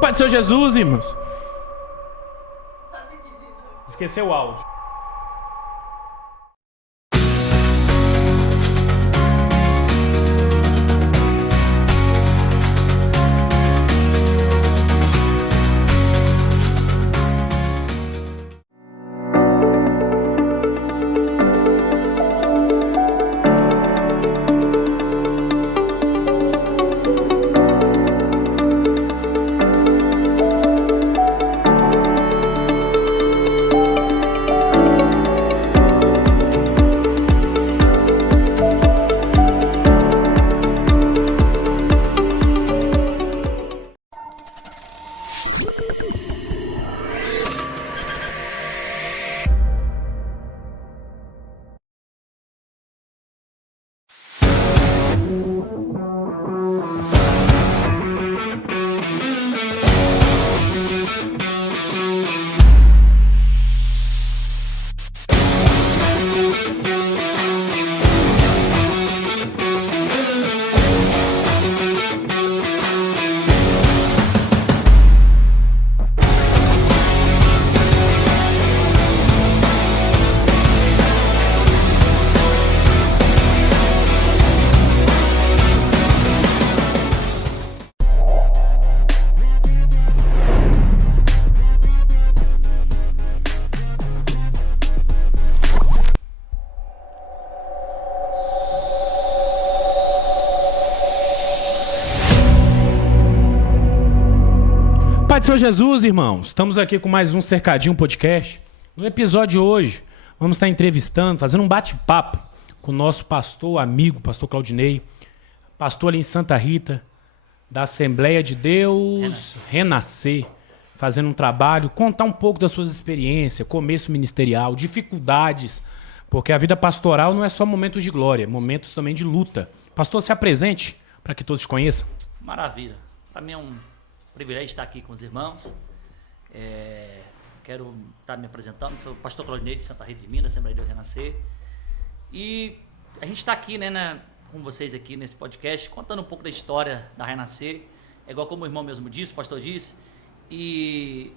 Pai do Senhor Jesus, irmãos. Esqueceu o áudio. Pai do Senhor Jesus, irmãos, estamos aqui com mais um Cercadinho Podcast. No episódio de hoje, vamos estar entrevistando, fazendo um bate-papo com o nosso pastor, amigo, pastor Claudinei, pastor ali em Santa Rita, da Assembleia de Deus Renascer, fazendo um trabalho, contar um pouco das suas experiências, começo ministerial, dificuldades, porque a vida pastoral não é só momentos de glória, momentos também de luta. Pastor, se apresente para que todos te conheçam. Maravilha. Para mim é um privilégio estar aqui com os irmãos. Quero estar me apresentando. Sou o pastor Claudinei de Santa Rita de Minas, Assembleia de Deus Renascer. E a gente está aqui, com vocês aqui nesse podcast, contando um pouco da história da Renascer. É igual como o irmão mesmo disse, o pastor disse. E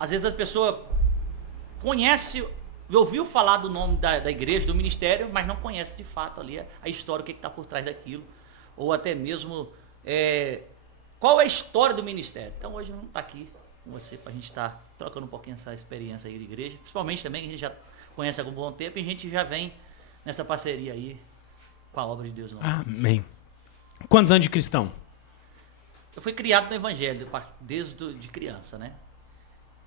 às vezes a pessoa conhece, ouviu falar do nome da igreja, do ministério, mas não conhece de fato ali a história, o que está por trás daquilo. Ou até mesmo qual é a história do ministério. Então hoje vamos estar aqui com você para a gente estar trocando um pouquinho essa experiência aí de igreja, principalmente também que a gente já conhece há algum bom tempo e a gente já vem nessa parceria aí com a obra de Deus. Amém. Quantos anos de cristão? Eu fui criado no Evangelho desde de criança, né?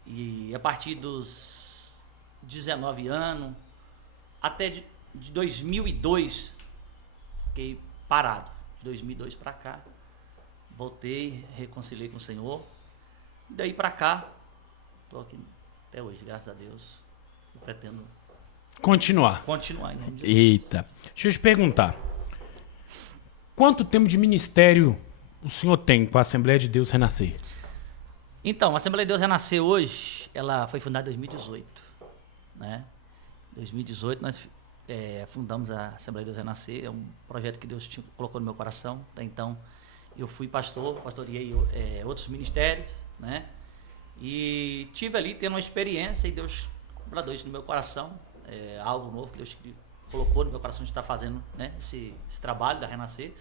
E a partir dos 19 anos até de 2002 fiquei parado. De 2002 para cá voltei, reconciliei com o Senhor. E daí para cá estou aqui até hoje, graças a Deus. Eu pretendo continuar. Eita. Deixa eu te perguntar. Quanto tempo de ministério o senhor tem com a Assembleia de Deus Renascer? Então, a Assembleia de Deus Renascer hoje, ela foi fundada em 2018. Né? Em 2018 nós fundamos a Assembleia de Deus Renascer. É um projeto que Deus colocou no meu coração. Até então eu fui pastoreei outros ministérios, né? E tive ali tendo uma experiência e Deus guardou isso no meu coração. Algo novo que Deus colocou no meu coração de estar fazendo, né? Esse trabalho da Renascer.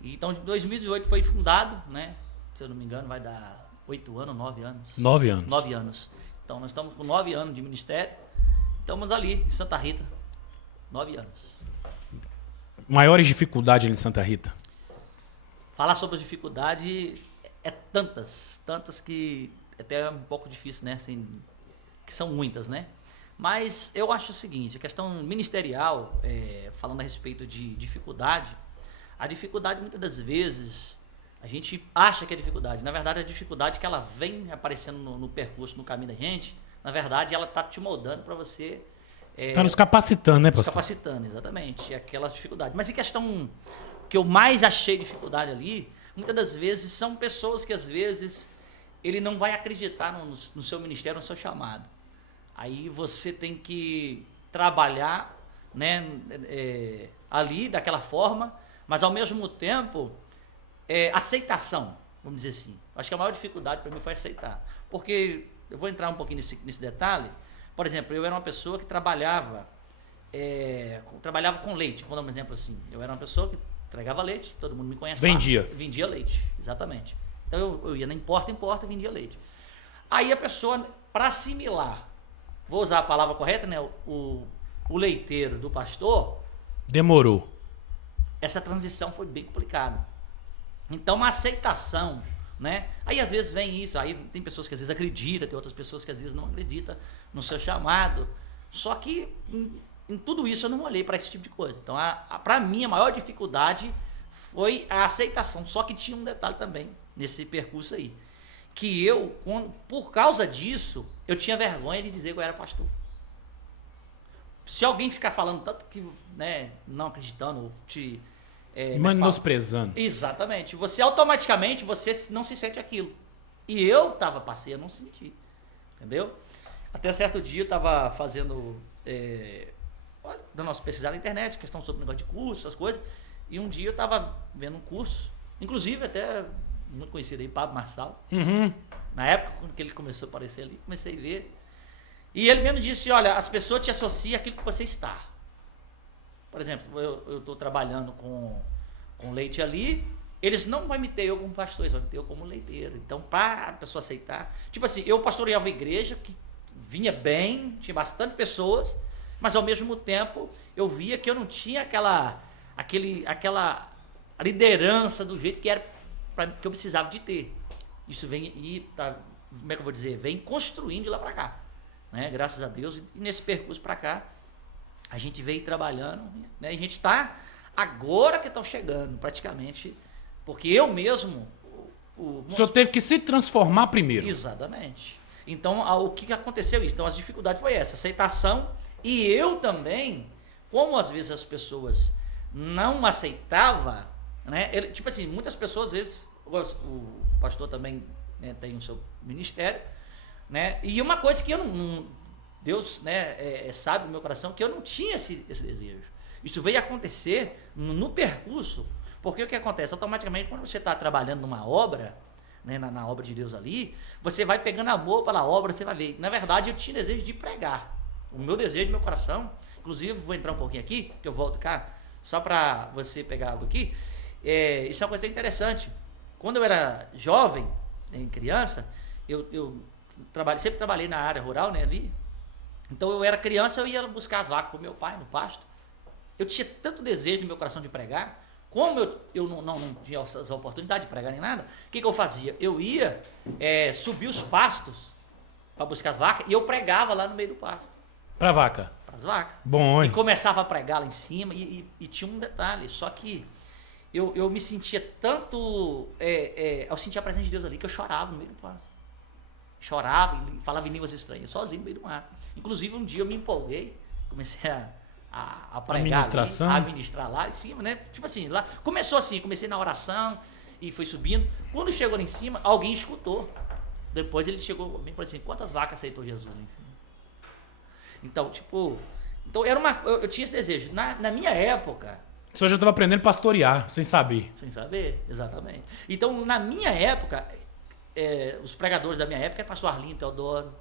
E, então, em 2018 foi fundado, né? Se eu não me engano, vai dar 8 anos, 9 anos. 9 anos. 9 anos. Então, nós estamos com 9 anos de ministério. Estamos ali, em Santa Rita. 9 anos. Maiores dificuldades ali em Santa Rita? Falar sobre as dificuldades é tantas que até é um pouco difícil, né? Assim, que são muitas, né? Mas eu acho o seguinte, a questão ministerial, falando a respeito de dificuldade, a dificuldade muitas das vezes a gente acha que é dificuldade. Na verdade, a dificuldade que ela vem aparecendo no percurso, no caminho da gente, na verdade, ela está te moldando para você. Está nos capacitando, né, pastor? Nos capacitando, exatamente. É aquela dificuldade. Mas em questão que eu mais achei dificuldade ali, muitas das vezes são pessoas que às vezes ele não vai acreditar no seu ministério, no seu chamado. Aí você tem que trabalhar, né, ali daquela forma, mas ao mesmo tempo aceitação. vamos dizer assim. Acho que a maior dificuldade para mim foi aceitar. Porque, eu vou entrar um pouquinho nesse detalhe. Por exemplo, eu era uma pessoa que trabalhava com leite, vou dar um exemplo assim. Eu era uma pessoa que entregava leite, todo mundo me conhece. Vendia. Vendia leite, exatamente. Então eu ia na importa e vendia leite. Aí a pessoa, para assimilar, vou usar a palavra correta, né? O leiteiro do pastor. Demorou. Essa transição foi bem complicada. Então, uma aceitação, né? Aí às vezes vem isso, aí tem pessoas que às vezes acreditam, tem outras pessoas que às vezes não acreditam no seu chamado. Só que em tudo isso eu não olhei para esse tipo de coisa. Então, para mim, a maior dificuldade foi a aceitação. Só que tinha um detalhe também nesse percurso aí. Que por causa disso, eu tinha vergonha de dizer que eu era pastor. Se alguém ficar falando tanto que, né, não acreditando, ou te... menosprezando. Exatamente. Você automaticamente, você não se sente aquilo. E eu passei a não sentir. Entendeu? Até certo dia eu estava fazendo... dando uma pesquisada na internet, questão sobre o negócio de curso, essas coisas. E um dia eu estava vendo um curso, inclusive até muito conhecido aí, Pablo Marçal. Uhum. Na época, quando ele começou a aparecer ali, comecei a ver. E ele mesmo disse, olha, as pessoas te associam àquilo que você está. Por exemplo, eu estou trabalhando com leite ali, eles não vão me ter eu como pastor, eles vão me ter eu como leiteiro. Então, para a pessoa aceitar... Tipo assim, eu pastoreava a igreja, que vinha bem, tinha bastante pessoas, mas ao mesmo tempo eu via que eu não tinha aquela liderança do jeito que era que eu precisava de ter. Isso vem como é que eu vou dizer? Vem construindo de lá para cá, né? Graças a Deus. E nesse percurso para cá, a gente veio trabalhando, né? E a gente está agora que estão chegando, praticamente, porque eu mesmo... O senhor teve que se transformar primeiro. Exatamente. Então, o que aconteceu isso? Então, as dificuldades foi essa, aceitação, e eu também, como às vezes as pessoas não aceitavam, né? Tipo assim, muitas pessoas, às vezes, o pastor também, né, tem o seu ministério, né? E uma coisa que eu não Deus, né, sabe no meu coração que eu não tinha esse desejo. Isso veio acontecer no percurso, porque o que acontece? Automaticamente, quando você está trabalhando numa obra, né, na obra de Deus ali, você vai pegando amor pela obra, você vai ver. Na verdade, eu tinha desejo de pregar. O meu desejo do meu coração, inclusive, vou entrar um pouquinho aqui, que eu volto cá, só para você pegar algo aqui. Isso é uma coisa interessante. Quando eu era jovem, em criança, eu sempre trabalhei na área rural, né, ali. Então eu era criança, eu ia buscar as vacas para o meu pai no pasto. Eu tinha tanto desejo no meu coração de pregar, como eu não tinha essa oportunidade de pregar nem nada, o que eu fazia? Eu ia subir os pastos para buscar as vacas e eu pregava lá no meio do pasto. Para vaca? Para as vacas. Bom, hein? E começava a pregar lá em cima e tinha um detalhe, só que eu me sentia tanto, eu sentia a presença de Deus ali que eu chorava no meio do pasto. Chorava e falava em línguas estranhas, sozinho no meio do mato. Inclusive um dia eu me empolguei, comecei a pregar ali, a ministrar lá em cima, né? Tipo assim, lá começou assim, comecei na oração e foi subindo. Quando chegou lá em cima, alguém escutou. Depois ele chegou e falou assim: quantas vacas aceitou Jesus lá em cima? Então, tipo, eu tinha esse desejo. Na minha época, o senhor já estava aprendendo a pastorear, sem saber. Sem saber, exatamente. Então, na minha época, os pregadores da minha época eram pastor Arlindo Teodoro,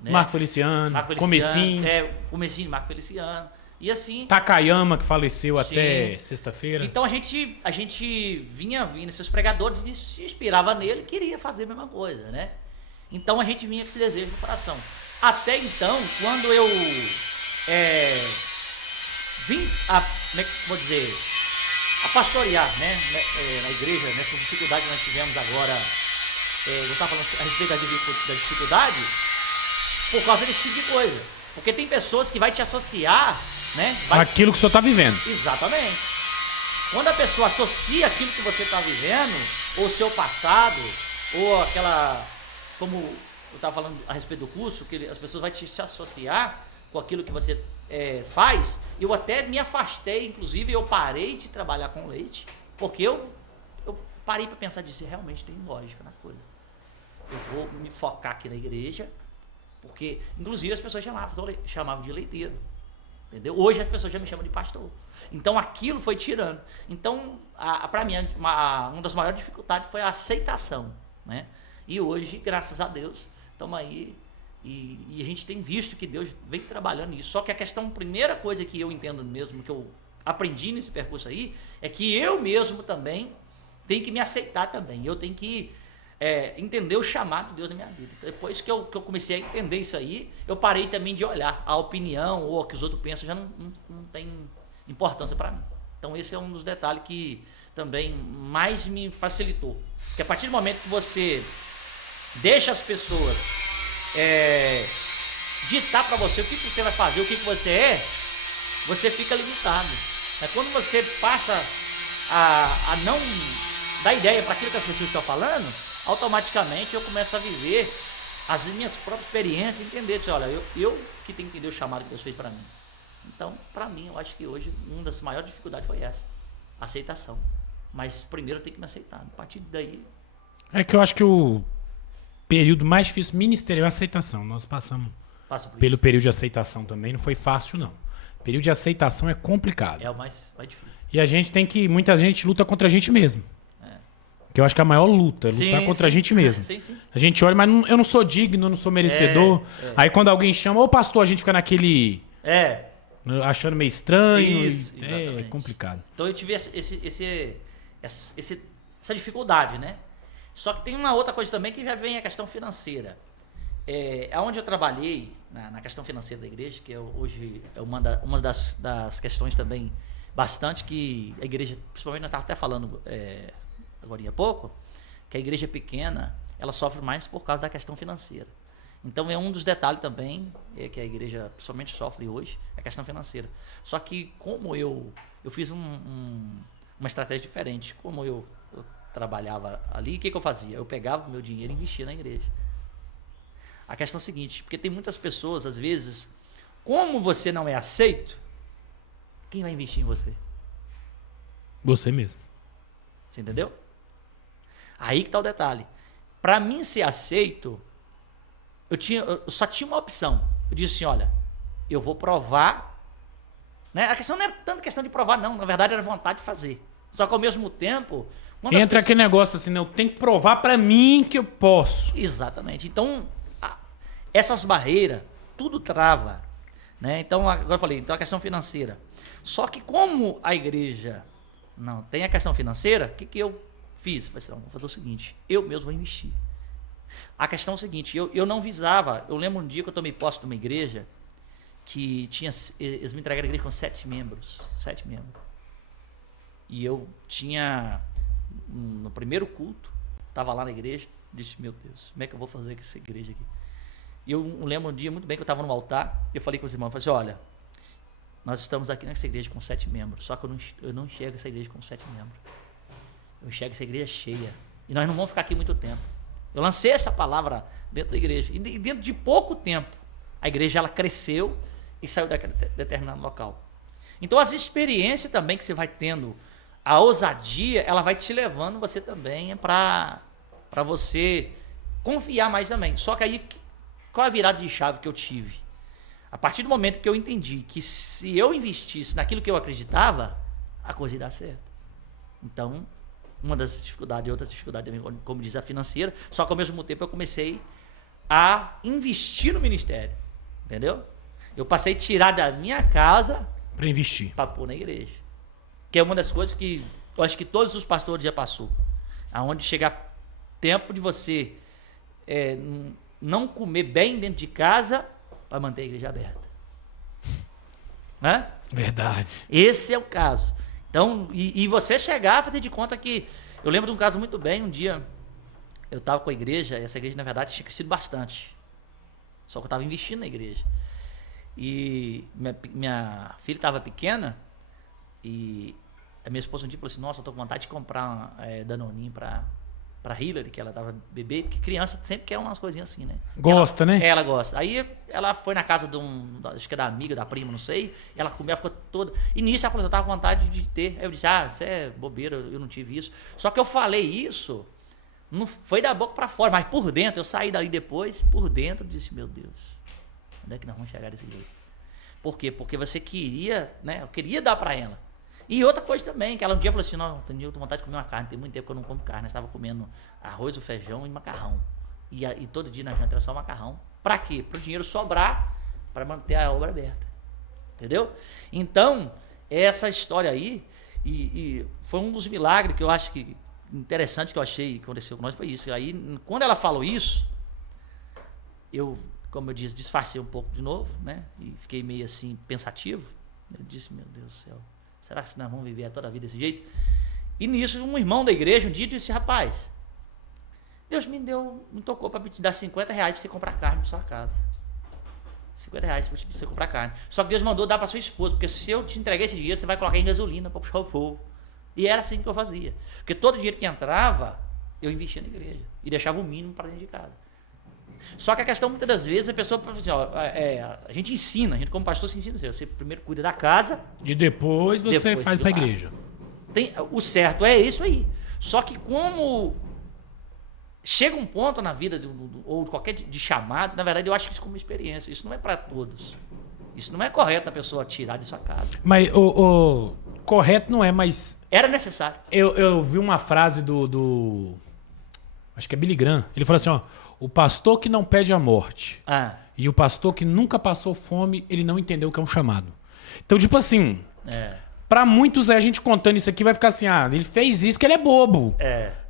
né? Marco Feliciano, Comecinho. Comecinho, Marco Feliciano. E assim... Takayama, que faleceu sim. até sexta-feira. Então a gente vinha esses pregadores e se inspirava nele e queria fazer a mesma coisa, né? Então a gente vinha com esse desejo no coração. Até então, quando eu vim a pastorear, né, na igreja, nessa dificuldade que nós tivemos agora, eu estava falando a respeito da dificuldade, por causa desse tipo de coisa. Porque tem pessoas que vai te associar, né? Aquilo que o senhor está vivendo. Exatamente. Quando a pessoa associa aquilo que você está vivendo, ou o seu passado, ou aquela... Como eu estava falando a respeito do curso, que as pessoas vão se associar com aquilo que você faz. Eu até me afastei, inclusive eu parei de trabalhar com leite, porque eu parei para pensar disso, realmente tem lógica na coisa. Eu vou me focar aqui na igreja, porque inclusive as pessoas chamavam de leiteiro. Entendeu? Hoje as pessoas já me chamam de pastor. Então aquilo foi tirando. Então, para mim, uma das maiores dificuldades foi a aceitação, né? E hoje, graças a Deus, estamos aí e a gente tem visto que Deus vem trabalhando nisso. Só que a primeira coisa que eu entendo mesmo, que eu aprendi nesse percurso aí, é que eu mesmo também tenho que me aceitar também. Eu tenho que entender o chamado de Deus na minha vida. Depois que eu comecei a entender isso aí, eu parei também de olhar a opinião ou o que os outros pensam, já não tem importância para mim. Então esse é um dos detalhes que também mais me facilitou. Porque a partir do momento que você deixa as pessoas ditar para você o que você vai fazer, o que você é, você fica limitado. Mas quando você passa a não dar ideia para aquilo que as pessoas estão falando, automaticamente eu começo a viver as minhas próprias experiências e entender, olha, eu que tenho que entender o chamado que Deus fez para mim. Então, para mim, eu acho que hoje uma das maiores dificuldades foi essa, a aceitação. Mas primeiro eu tenho que me aceitar. A partir daí... É que eu acho que o período mais difícil ministerial é a aceitação. Nós passamos pelo período de aceitação também, não foi fácil não. O período de aceitação é complicado. É o mais difícil. E a gente tem que... Muita gente luta contra a gente mesmo. Que eu acho que a maior luta é lutar contra a gente mesmo. Sim. A gente olha, mas eu não sou digno, não sou merecedor. Aí quando alguém chama, ô pastor, a gente fica naquele... achando meio estranho. Isso, é complicado. Então eu tive essa dificuldade, né? Só que tem uma outra coisa também que já vem a questão financeira. Onde eu trabalhei, na questão financeira da igreja, que hoje é uma das questões também bastante que a igreja, principalmente nós estávamos até falando agora há pouco, que a igreja pequena, ela sofre mais por causa da questão financeira. Então é um dos detalhes também que a igreja principalmente sofre hoje, é a questão financeira. Só que como eu fiz uma estratégia diferente, como eu trabalhava ali, o que eu fazia? Eu pegava o meu dinheiro e investia na igreja. A questão é a seguinte, porque tem muitas pessoas, às vezes, como você não é aceito, quem vai investir em você? Você mesmo. Você entendeu? Aí que está o detalhe. Para mim ser aceito, eu só tinha uma opção. Eu disse assim, olha, eu vou provar, né? A questão não é tanto questão de provar, não. Na verdade, era vontade de fazer. Só que ao mesmo tempo... Entra aquele negócio assim, né? Eu tenho que provar para mim que eu posso. Exatamente. Então, essas barreiras, tudo trava, né? Então, agora eu falei, então a questão financeira. Só que como a igreja não tem a questão financeira, o que eu fiz? Falei assim, não, vou fazer o seguinte, eu mesmo vou investir. A questão é o seguinte, eu não visava, eu lembro um dia que eu tomei posse de uma igreja que eles me entregaram a igreja com 7 membros. E eu tinha, no primeiro culto, estava lá na igreja, disse, meu Deus, como é que eu vou fazer com essa igreja aqui? E eu lembro um dia muito bem que eu estava no altar, e eu falei com os irmãos, eu falei assim, olha, nós estamos aqui nessa igreja com 7 membros, só que eu não enxergo essa igreja com 7 membros. Eu enxergo essa igreja cheia. E nós não vamos ficar aqui muito tempo. Eu lancei essa palavra dentro da igreja. E dentro de pouco tempo, a igreja ela cresceu e saiu daquele determinado local. Então as experiências também que você vai tendo, a ousadia, ela vai te levando você também para você confiar mais também. Só que aí, qual é a virada de chave que eu tive? A partir do momento que eu entendi que se eu investisse naquilo que eu acreditava, a coisa ia dar certo. Então, uma das dificuldades, outra dificuldade também, como diz a financeira, só que ao mesmo tempo eu comecei a investir no ministério, entendeu? Eu passei a tirar da minha casa para investir, para pôr na igreja, que é uma das coisas que eu acho que todos os pastores já passou, aonde chega tempo de você não comer bem dentro de casa para manter a igreja aberta, né? Verdade. Esse é o caso. Então, e você chegar a fazer de conta que... Eu lembro de um caso muito bem, um dia eu estava com a igreja, e essa igreja, na verdade, tinha crescido bastante. Só que eu estava investindo na igreja. E minha filha estava pequena, e a minha esposa um dia falou assim, nossa, eu estou com vontade de comprar Danoninho para Hillary, que ela estava bebê, porque criança sempre quer umas coisinhas assim, né? Gosta, né? Ela gosta. Aí ela foi na casa de acho que é da amiga, da prima, não sei, e ela comeu, ela ficou toda... E nisso ela falou, eu tava com vontade de ter. Aí eu disse, isso é bobeira, eu não tive isso. Só que eu falei isso, não foi da boca para fora, mas por dentro, eu saí dali depois, por dentro, disse, meu Deus, onde é que nós vamos chegar desse jeito? Por quê? Porque você queria, né? Eu queria dar para ela. E outra coisa também, que ela um dia falou assim, não, eu tô vontade de comer uma carne, tem muito tempo que eu não como carne. Eu estava comendo arroz, feijão e macarrão. E todo dia na janta era só macarrão. Para quê? Para o dinheiro sobrar para manter a obra aberta. Entendeu? Então, essa história aí, e foi um dos milagres que eu acho que interessante que eu achei que aconteceu com nós, foi isso. Aí, quando ela falou isso, eu, como eu disse, disfarcei um pouco de novo, né? E fiquei meio assim, pensativo. Eu disse, meu Deus do céu, será que nós vamos viver toda a vida desse jeito? E nisso, um irmão da igreja um dia disse, rapaz, Deus me tocou para te dar R$50 para você comprar carne para sua casa. R$50 para você comprar carne. Só que Deus mandou dar para sua esposa, porque se eu te entregar esse dinheiro, você vai colocar em gasolina para puxar o povo. E era assim que eu fazia. Porque todo o dinheiro que entrava, eu investia na igreja. E deixava o mínimo para dentro de casa. Só que a questão, muitas das vezes, a pessoa fala assim, ó, a gente ensina, a gente como pastor se ensina, você primeiro cuida da casa. E depois você faz para a igreja. O certo é isso aí. Só que como chega um ponto na vida ou qualquer de chamado, na verdade eu acho que isso como experiência. Isso não é para todos. Isso não é correto a pessoa tirar de sua casa. Mas correto não é, mas... Era necessário. Eu vi uma frase acho que é Billy Graham. Ele falou assim, ó, o pastor que não pede a morte e o pastor que nunca passou fome, ele não entendeu o que é um chamado. Então, tipo assim, pra muitos a gente contando isso aqui vai ficar assim, ele fez isso que ele é bobo.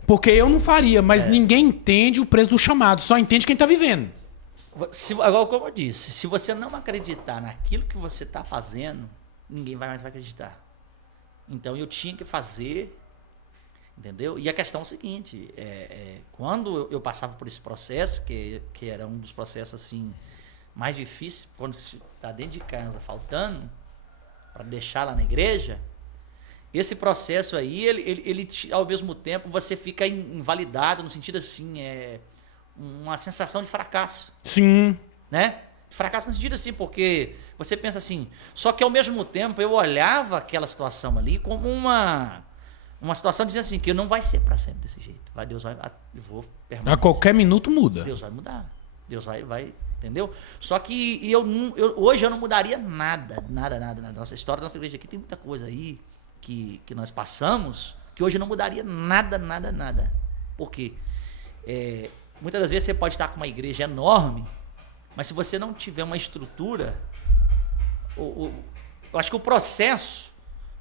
Porque eu não faria, mas ninguém entende o preço do chamado, só entende quem tá vivendo. Agora, como eu disse, se você não acreditar naquilo que você está fazendo, ninguém mais vai acreditar. Então, eu tinha que fazer, entendeu? E a questão é o seguinte, quando eu passava por esse processo, que era um dos processos assim mais difíceis, quando você está dentro de casa faltando, para deixar lá na igreja, esse processo aí, ele ao mesmo tempo, você fica invalidado, no sentido assim, uma sensação de fracasso. Sim. Né? Fracasso no sentido assim, porque você pensa assim, só que ao mesmo tempo eu olhava aquela situação ali como uma situação dizendo assim, que não vai ser para sempre desse jeito. Eu vou permanecer. A qualquer minuto muda. Deus vai mudar. Deus vai, entendeu? Só que hoje eu não mudaria nada. Nossa história da nossa igreja aqui tem muita coisa aí que nós passamos, que hoje eu não mudaria nada. Por quê? Muitas das vezes você pode estar com uma igreja enorme, mas se você não tiver uma estrutura, eu acho que o processo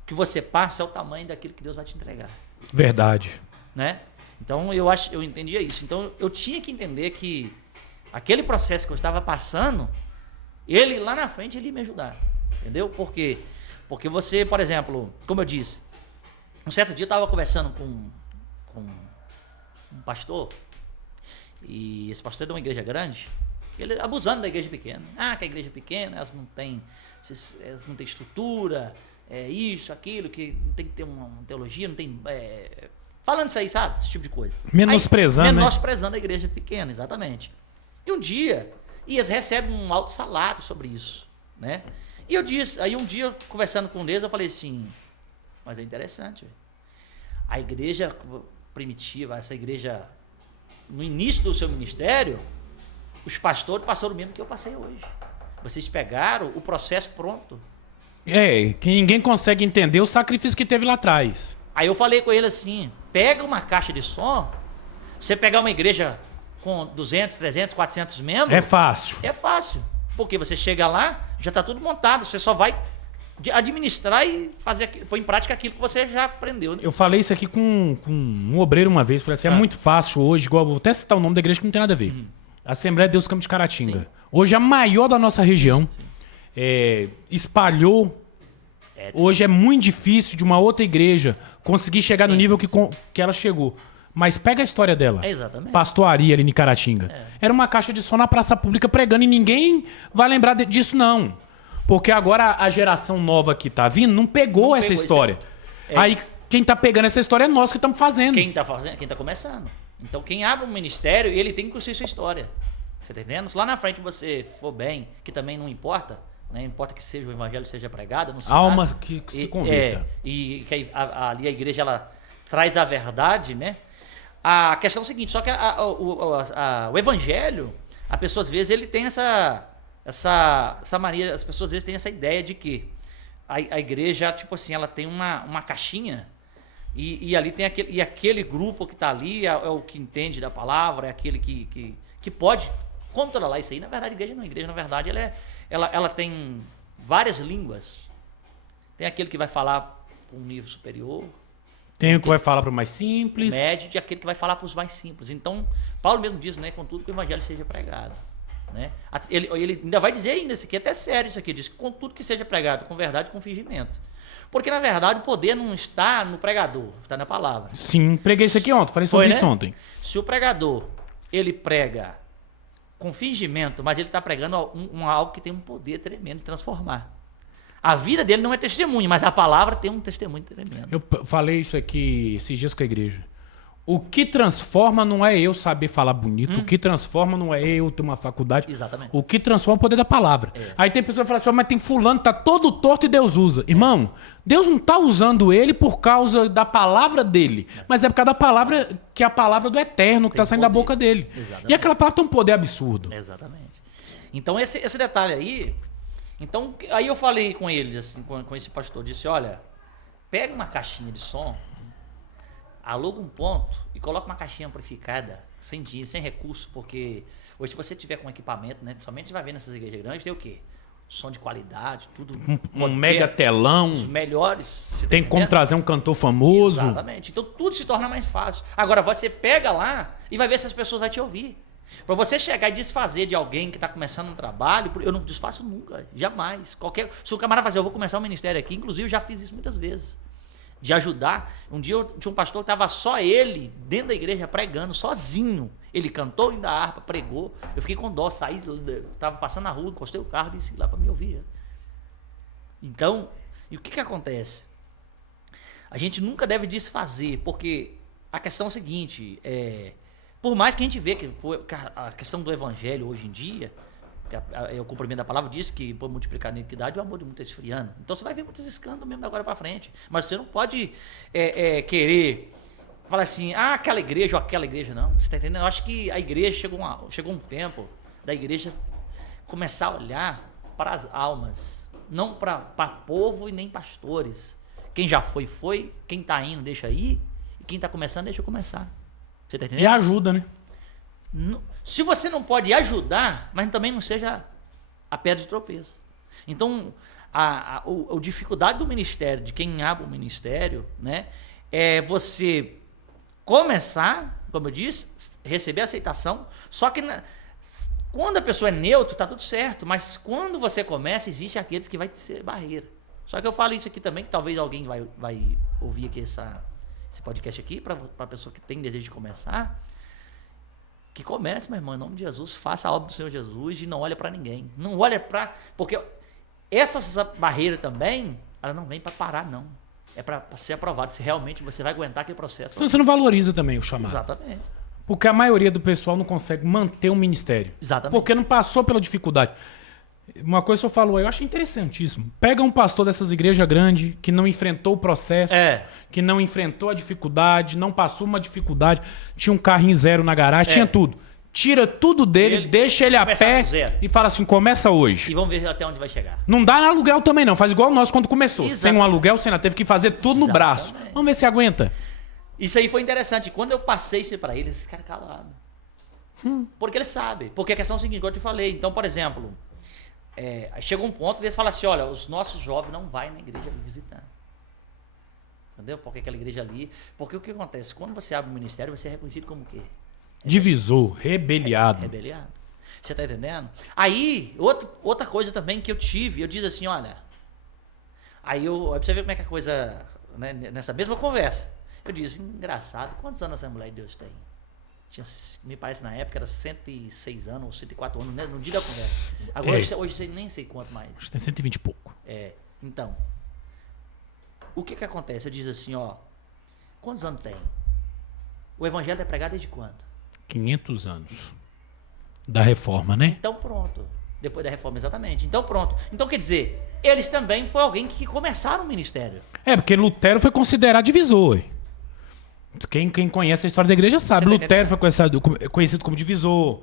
que você passa é o tamanho daquilo que Deus vai te entregar. Verdade. Né? Então eu entendia isso. Então eu tinha que entender que aquele processo que eu estava passando, ele lá na frente ele ia me ajudar. Entendeu? Por quê? Porque você, por exemplo, como eu disse, um certo dia eu estava conversando com um pastor, e esse pastor é de uma igreja grande, ele abusando da igreja pequena. Que a igreja pequena, elas não têm estrutura, isso, aquilo, que não tem que ter uma teologia, não tem... falando isso aí, sabe? Esse tipo de coisa. Menosprezando, Menosprezando a igreja pequena, exatamente. E um dia, eles recebem um alto salário sobre isso, né? E eu disse, aí um dia, conversando com eles, eu falei assim, mas é interessante, a igreja primitiva, essa igreja, no início do seu ministério, os pastores passaram o mesmo que eu passei hoje. Vocês pegaram o processo pronto. Que ninguém consegue entender o sacrifício que teve lá atrás. Aí eu falei com ele assim, pega uma caixa de som, você pegar uma igreja com 200, 300, 400 membros... É fácil. É fácil. Porque você chega lá, já está tudo montado, você só vai administrar e pôr em prática aquilo que você já aprendeu. Né? Eu falei isso aqui com um obreiro uma vez, falei assim, é muito fácil hoje, igual, vou até citar o nome da igreja que não tem nada a ver. Assembleia de Deus Campos de Caratinga. Sim. Hoje é a maior da nossa região. Espalhou. Hoje é muito difícil de uma outra igreja conseguir chegar no nível que ela chegou. Mas pega a história dela. Exatamente. Pastoaria ali em Caratinga. Era uma caixa de som na praça pública pregando e ninguém vai lembrar disso, não. Porque agora a geração nova que tá vindo não pegou essa história. Aí quem tá pegando essa história é nós que estamos fazendo. Quem tá começando. Então quem abre um ministério, ele tem que construir sua história. Você tá entendendo? Se lá na frente você for bem, que também não importa, né? Importa que seja o evangelho seja pregado. Alma que se converta. E que ali a igreja ela traz a verdade, né? A questão é o seguinte, só que o evangelho, a pessoa às vezes ele tem essa essa mania, as pessoas às vezes têm essa ideia de que a igreja, tipo assim, ela tem uma caixinha e ali tem aquele grupo que está ali é o que entende da palavra, é aquele que pode controlar isso aí. Na verdade, a igreja não é igreja, na verdade, ela tem várias línguas. Tem aquele que vai falar para um nível superior. Tem o que vai falar para o mais simples. Médio e aquele que vai falar para os mais simples. Então, Paulo mesmo diz, né, contudo que o evangelho seja pregado. Né? Ele ainda vai dizer ainda, isso aqui é até sério, isso aqui, diz, contudo que seja pregado, com verdade e com fingimento. Porque, na verdade, o poder não está no pregador, está na palavra. Sim, preguei isso aqui ontem, falei sobre isso ontem. Se o pregador, ele prega com fingimento, mas ele está pregando algo que tem um poder tremendo de transformar. A vida dele não é testemunho, mas a palavra tem um testemunho tremendo. Eu falei isso aqui esses dias com a igreja. O que transforma não é eu saber falar bonito. O que transforma não é eu ter uma faculdade. Exatamente. O que transforma é o poder da palavra. Aí tem pessoa que fala assim, mas tem fulano, tá todo torto e Deus usa. Irmão, Deus não tá usando ele por causa da palavra dele. Mas é por causa da palavra, que é a palavra do eterno, que tá saindo da boca dele. Exatamente. E aquela palavra tem um poder absurdo. Exatamente. Então esse detalhe aí... Então, aí eu falei com eles, assim, com esse pastor, disse, olha, pega uma caixinha de som, aluga um ponto e coloca uma caixinha amplificada, sem dinheiro, sem recurso, porque hoje se você tiver com equipamento, né, somente você vai ver nessas igrejas grandes, tem o quê? Som de qualidade, tudo. Um mega telão. Os melhores. Tem como trazer um cantor famoso. Exatamente. Então tudo se torna mais fácil. Agora você pega lá e vai ver se as pessoas vão te ouvir. Para você chegar e desfazer de alguém que está começando um trabalho, eu não desfaço nunca, jamais. Se o camarada fazer, eu vou começar um ministério aqui, inclusive eu já fiz isso muitas vezes, de ajudar. Um dia eu tinha um pastor que estava só ele dentro da igreja pregando, sozinho. Ele cantou ainda a harpa, pregou. Eu fiquei com dó, saí, estava passando na rua, encostei o carro e disse lá para me ouvir. Então, e o que acontece? A gente nunca deve desfazer, porque a questão é a seguinte, por mais que a gente vê que a questão do evangelho hoje em dia, o cumprimento da palavra diz que por multiplicar a iniquidade, o amor de muito está esfriando. Então você vai ver muitos escândalos mesmo da agora para frente. Mas você não pode querer falar assim, aquela igreja ou aquela igreja, não. Você está entendendo? Eu acho que a igreja chegou um tempo da igreja começar a olhar para as almas, não para povo e nem pastores. Quem já foi. Quem está indo, deixa ir. E quem está começando, deixa começar. Você tá entendendo? E ajuda, né? Se você não pode ajudar, mas também não seja a pedra de tropeço. Então, a dificuldade do ministério, de quem abre o ministério, né, é você começar, como eu disse, receber aceitação, só que quando a pessoa é neutra, tá tudo certo, mas quando você começa, existe aqueles que vai ser barreira. Só que eu falo isso aqui também, que talvez alguém vai ouvir aqui esse podcast aqui, para a pessoa que tem desejo de começar, que comece, meu irmão, em nome de Jesus, faça a obra do Senhor Jesus e não olha para ninguém. Não olha para... Porque essa barreira também, ela não vem para parar, não. É para ser aprovado, se realmente você vai aguentar aquele processo. Senão você não valoriza também o chamado. Exatamente. Porque a maioria do pessoal não consegue manter um ministério. Exatamente. Porque não passou pela dificuldade. Uma coisa que eu falo aí, eu acho interessantíssimo. Pega um pastor dessas igrejas grandes que não enfrentou o processo, que não enfrentou a dificuldade, não passou uma dificuldade, tinha um carrinho zero na garagem, tinha tudo. Tira tudo dele, deixa ele a pé e fala assim, começa hoje. E vamos ver até onde vai chegar. Não dá aluguel também não, faz igual o nosso quando começou. Exatamente. Sem um aluguel, você ainda teve que fazer tudo no braço. Vamos ver se aguenta. Isso aí foi interessante. Quando eu passei isso para eles ficaram calados. Porque eles sabem. Porque a questão é a seguinte, como eu te falei. Então, por exemplo... chega um ponto que eles falam assim, olha, os nossos jovens não vão na igreja visitar. Entendeu? Porque aquela igreja ali... Porque o que acontece? Quando você abre o ministério, você é reconhecido como o quê? Divisor, rebeliado. Rebeliado. Você está entendendo? Aí, outra coisa também que eu tive, eu disse assim, olha... Aí pra você ver como é que a coisa... Né, nessa mesma conversa. Eu disse, engraçado, quantos anos essa mulher de Deus tem? Me parece na época era 106 anos ou 104 anos, né? No dia da conversa. Agora hoje nem sei quanto mais. Acho que tem 120 e pouco. Então, o que acontece? Eu disse assim, quantos anos tem? O evangelho é pregado desde quando? 500 anos. Da reforma, né? Então pronto. Depois da reforma, exatamente. Então pronto. Então quer dizer, eles também foi alguém que começaram o ministério. Porque Lutero foi considerado divisor. Quem conhece a história da igreja sabe. Lutero foi conhecido como divisor.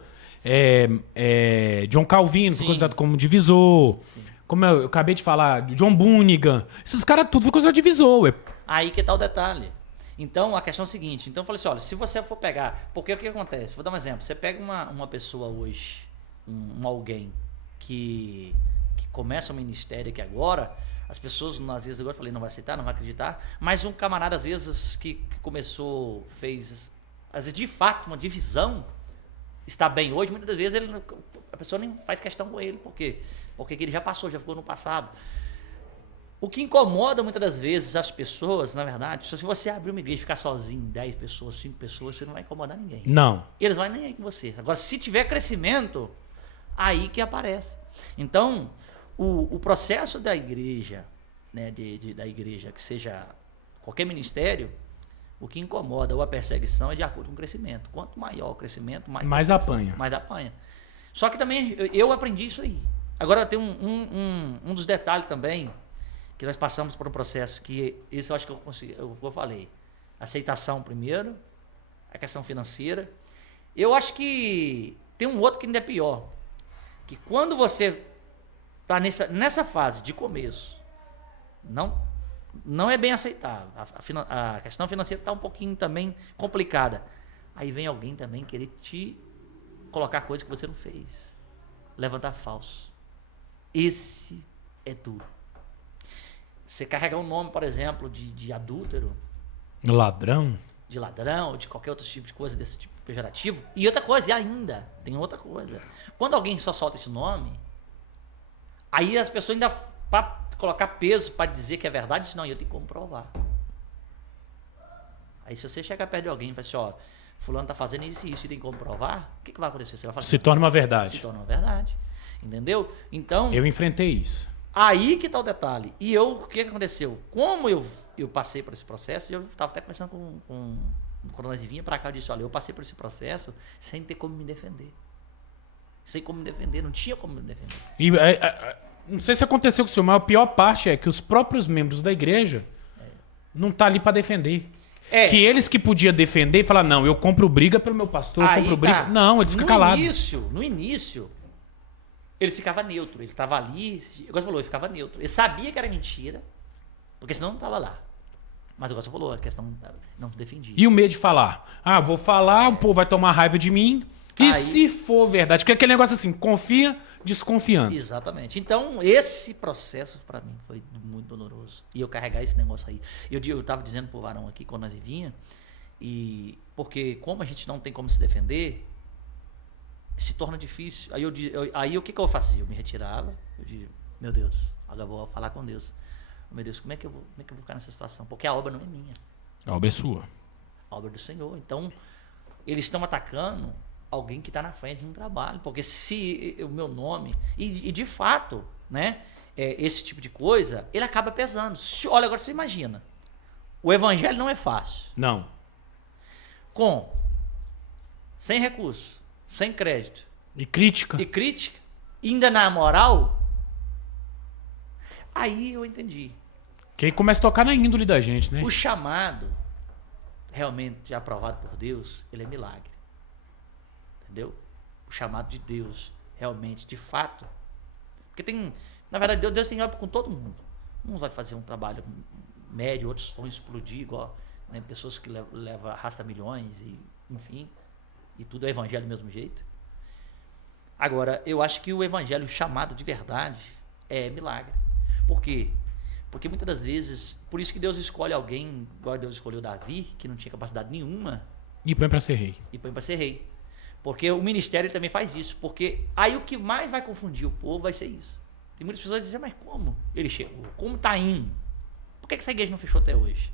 John Calvino, foi Sim. considerado como divisor. Como eu acabei de falar, John Bunnigan. Esses caras tudo foi considerado divisor, ué. Aí que tá o detalhe. Então, a questão é a seguinte. Então, eu falei assim, olha, se você for pegar... Porque o que acontece? Vou dar um exemplo. Você pega uma pessoa hoje, alguém que começa um ministério aqui agora, as pessoas, às vezes, agora eu falei, não vai aceitar, não vai acreditar, mas um camarada, às vezes, que começou, fez, às vezes, de fato, uma divisão, está bem hoje, muitas das vezes a pessoa nem faz questão com ele. Por quê? Porque ele já passou, já ficou no passado. O que incomoda muitas das vezes as pessoas, na verdade, se você abrir uma igreja e ficar sozinho, 10 pessoas, 5 pessoas, você não vai incomodar ninguém. Não. Eles vão nem aí com você. Agora, se tiver crescimento, aí que aparece. Então, o processo da igreja, né, da igreja, que seja qualquer ministério, o que incomoda ou a perseguição é de acordo com o crescimento. Quanto maior o crescimento, mais apanha. Mais apanha. Só que também eu aprendi isso aí. Agora, tem um dos detalhes também, que nós passamos por um processo que esse eu acho que eu consegui, eu falei. Aceitação primeiro, a questão financeira. Eu acho que tem um outro que ainda é pior. Que quando você está nessa fase de começo, não é bem aceitável. A questão financeira está um pouquinho também complicada. Aí vem alguém também querer te colocar coisas que você não fez. Levantar falso. Esse é duro. Você carregar um nome, por exemplo, de adúltero, Ladrão. de ladrão, ou de qualquer outro tipo de coisa desse tipo pejorativo. E outra coisa, e ainda, tem outra coisa. Quando alguém só solta esse nome, aí as pessoas ainda, para colocar peso para dizer que é verdade, não, eu tenho que comprovar. Aí se você chegar perto de alguém e falar assim, ó, fulano tá fazendo isso e isso, e tem que comprovar, o que vai acontecer? Você vai falar, Se torna uma verdade. se torna uma verdade. Entendeu? Então, Eu enfrentei isso. aí que tá o detalhe. E o que aconteceu? Como eu passei por esse processo, eu estava até conversando quando nós vinha para cá, eu disse, olha, eu passei por esse processo sem ter como me defender. Sem como me defender, não tinha como me defender. E, não sei se aconteceu com o senhor, mas a pior parte é que os próprios membros da igreja não tá ali para defender. Que eles que podiam defender e falar, não, eu compro briga pelo meu pastor, eu Aí compro tá. briga. Não, eles ficam calados. No início, ele ficava neutro. Ele estava ali, igual você falou, ele ficava neutro. Ele sabia que era mentira, porque senão não estava lá. Mas igual você falou, a questão não defendia. E o medo de falar? Ah, vou falar, o povo vai tomar raiva de mim. E Aí- se for verdade? Porque aquele negócio assim, confia, desconfiando. Exatamente. Então, esse processo para mim foi muito doloroso. E eu carregar esse negócio aí. Eu estava dizendo pro varão aqui, quando nós vinha, e porque como a gente não tem como se defender, se torna difícil. Aí o que eu fazia? Eu me retirava, eu dizia, meu Deus, agora eu vou falar com Deus. Meu Deus, como é que eu vou ficar nessa situação? Porque a obra não é minha. A obra é sua. A obra é do Senhor. Então, eles estão atacando alguém que está na frente de um trabalho. Porque se o meu nome... E de fato, né? Esse tipo de coisa, ele acaba pesando. Olha, agora você imagina. O evangelho não é fácil. Não. Sem recurso, sem crédito E crítica. e crítica, ainda na moral, aí eu entendi. Que aí começa a tocar na índole da gente, né? O chamado, realmente aprovado por Deus, ele é milagre. Entendeu? O chamado de Deus, realmente, de fato. Porque tem, na verdade, Deus tem obra com todo mundo. Uns vai fazer um trabalho médio, outros vão explodir, igual, né, pessoas que arrasta milhões, e, enfim, e tudo é evangelho do mesmo jeito. Agora, eu acho que o evangelho, o chamado de verdade, é milagre. Por quê? Porque muitas das vezes, por isso que Deus escolhe alguém, igual Deus escolheu Davi, que não tinha capacidade nenhuma, E põe pra ser rei. e põe para ser rei. Porque o ministério também faz isso. Porque aí o que mais vai confundir o povo vai ser isso. Tem muitas pessoas que dizem, mas como ele chegou? Como tá indo? Por que essa igreja não fechou até hoje?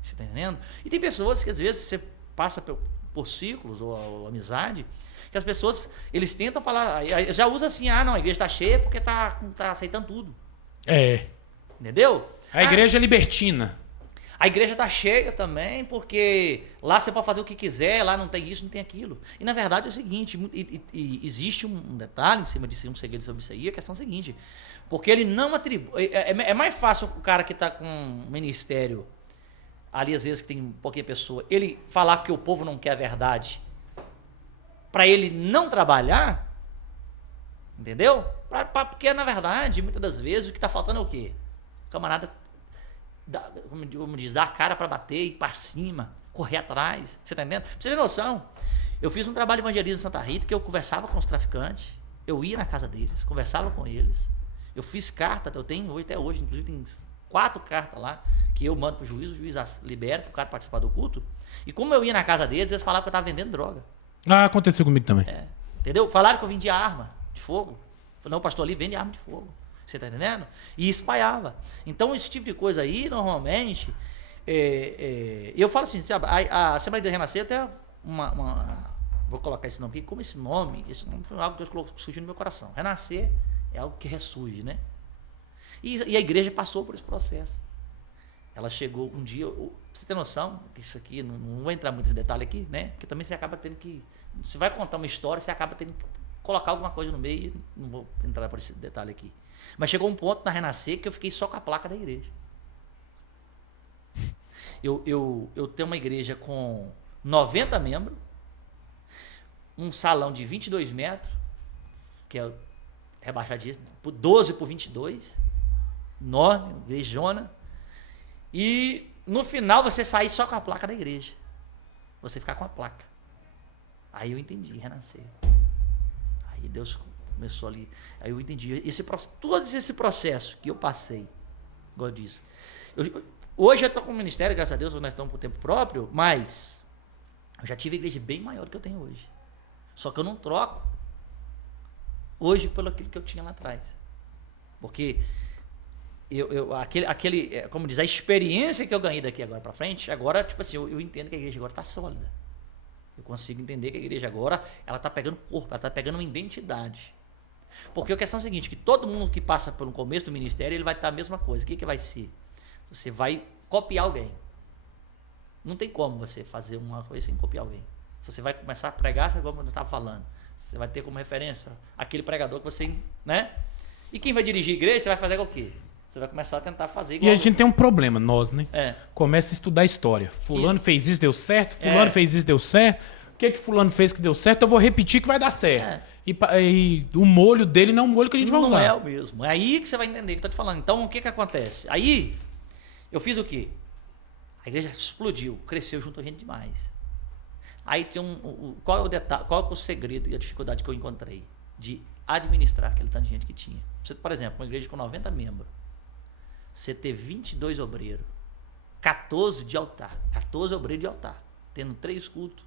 Você tá entendendo? E tem pessoas que às vezes você passa por ciclos ou amizade, que as pessoas, eles tentam falar, já usa assim, não, a igreja tá cheia porque tá aceitando tudo. Entendeu? A igreja é libertina. A igreja tá cheia também, porque lá você pode fazer o que quiser, lá não tem isso, não tem aquilo. E na verdade é o seguinte, e existe um detalhe em cima disso, um segredo sobre isso aí, a questão é a seguinte, porque ele não atribui, é mais fácil o cara que tá com um ministério, ali às vezes que tem pouquinha pessoa, ele falar que o povo não quer a verdade, para ele não trabalhar, entendeu? Porque, na verdade, muitas das vezes, o que está faltando é o quê? O camarada, como diz, dar a cara para bater, ir para cima, correr atrás. Você tá entendendo? Pra você ter noção, eu fiz um trabalho de evangelismo em Santa Rita, que eu conversava com os traficantes, eu ia na casa deles, conversava com eles. Eu fiz carta, eu tenho hoje, até hoje, inclusive tem 4 cartas lá, que eu mando pro juiz, o juiz libera pro cara participar do culto. E como eu ia na casa deles, eles falavam que eu tava vendendo droga. Ah, aconteceu comigo também. Entendeu? Falaram que eu vendia arma de fogo. Falei, não, o pastor ali vende arma de fogo. Você tá entendendo? E espalhava. Então, esse tipo de coisa aí, normalmente, eu falo assim, sabe, a Assembleia de Renascer até vou colocar esse nome aqui, como esse nome foi algo que Deus surgiu no meu coração. Renascer é algo que ressurge, né? E a igreja passou por esse processo. Ela chegou um dia, você tem noção, que isso aqui, não vou entrar muito em detalhe aqui, né? Porque também você acaba tendo que, você vai contar uma história, você acaba tendo que colocar alguma coisa no meio, não vou entrar por esse detalhe aqui. Mas chegou um ponto na Renascer que eu fiquei só com a placa da igreja. Eu tenho uma igreja com 90 membros, um salão de 22 metros, que é rebaixadíssimo, 12 por 22, enorme, igrejona. E no final você sair só com a placa da igreja. Você ficar com a placa. Aí eu entendi, renascer. Aí Deus começou ali. Aí eu entendi. Todo esse processo que eu passei, igual eu disse. Hoje eu estou com o ministério, graças a Deus, nós estamos por tempo próprio, mas eu já tive a igreja bem maior do que eu tenho hoje. Só que eu não troco hoje pelo aquilo que eu tinha lá atrás. Porque como diz, a experiência que eu ganhei daqui agora para frente, agora, tipo assim, eu entendo que a igreja agora está sólida. Eu consigo entender que a igreja agora, ela está pegando corpo, ela está pegando uma identidade. Porque a questão é a seguinte, que todo mundo que passa pelo começo do ministério, ele vai estar a mesma coisa. O que vai ser? Você vai copiar alguém. Não tem como você fazer uma coisa sem copiar alguém. Se você vai começar a pregar, como eu estava falando, você vai ter como referência aquele pregador que você, né? E quem vai dirigir a igreja, você vai fazer o quê? Você vai começar a tentar fazer igual. E a gente tem um problema, nós, né? É. Começa a estudar história. Fulano fez isso, deu certo. Fulano fez isso, deu certo. O que fulano fez que deu certo, eu vou repetir que vai dar certo. E o molho dele não é o molho que a gente vai usar. Não é o mesmo. É aí que você vai entender que eu tô te falando. Então, o que acontece? Aí, eu fiz o quê? A igreja explodiu, cresceu junto a gente demais. Aí tem qual é o detalhe, qual é o segredo e a dificuldade que eu encontrei de administrar aquele tanto de gente que tinha? Você, por exemplo, uma igreja com 90 membros, você ter 22 obreiros, 14 de altar, 14 obreiros de altar, tendo 3 cultos.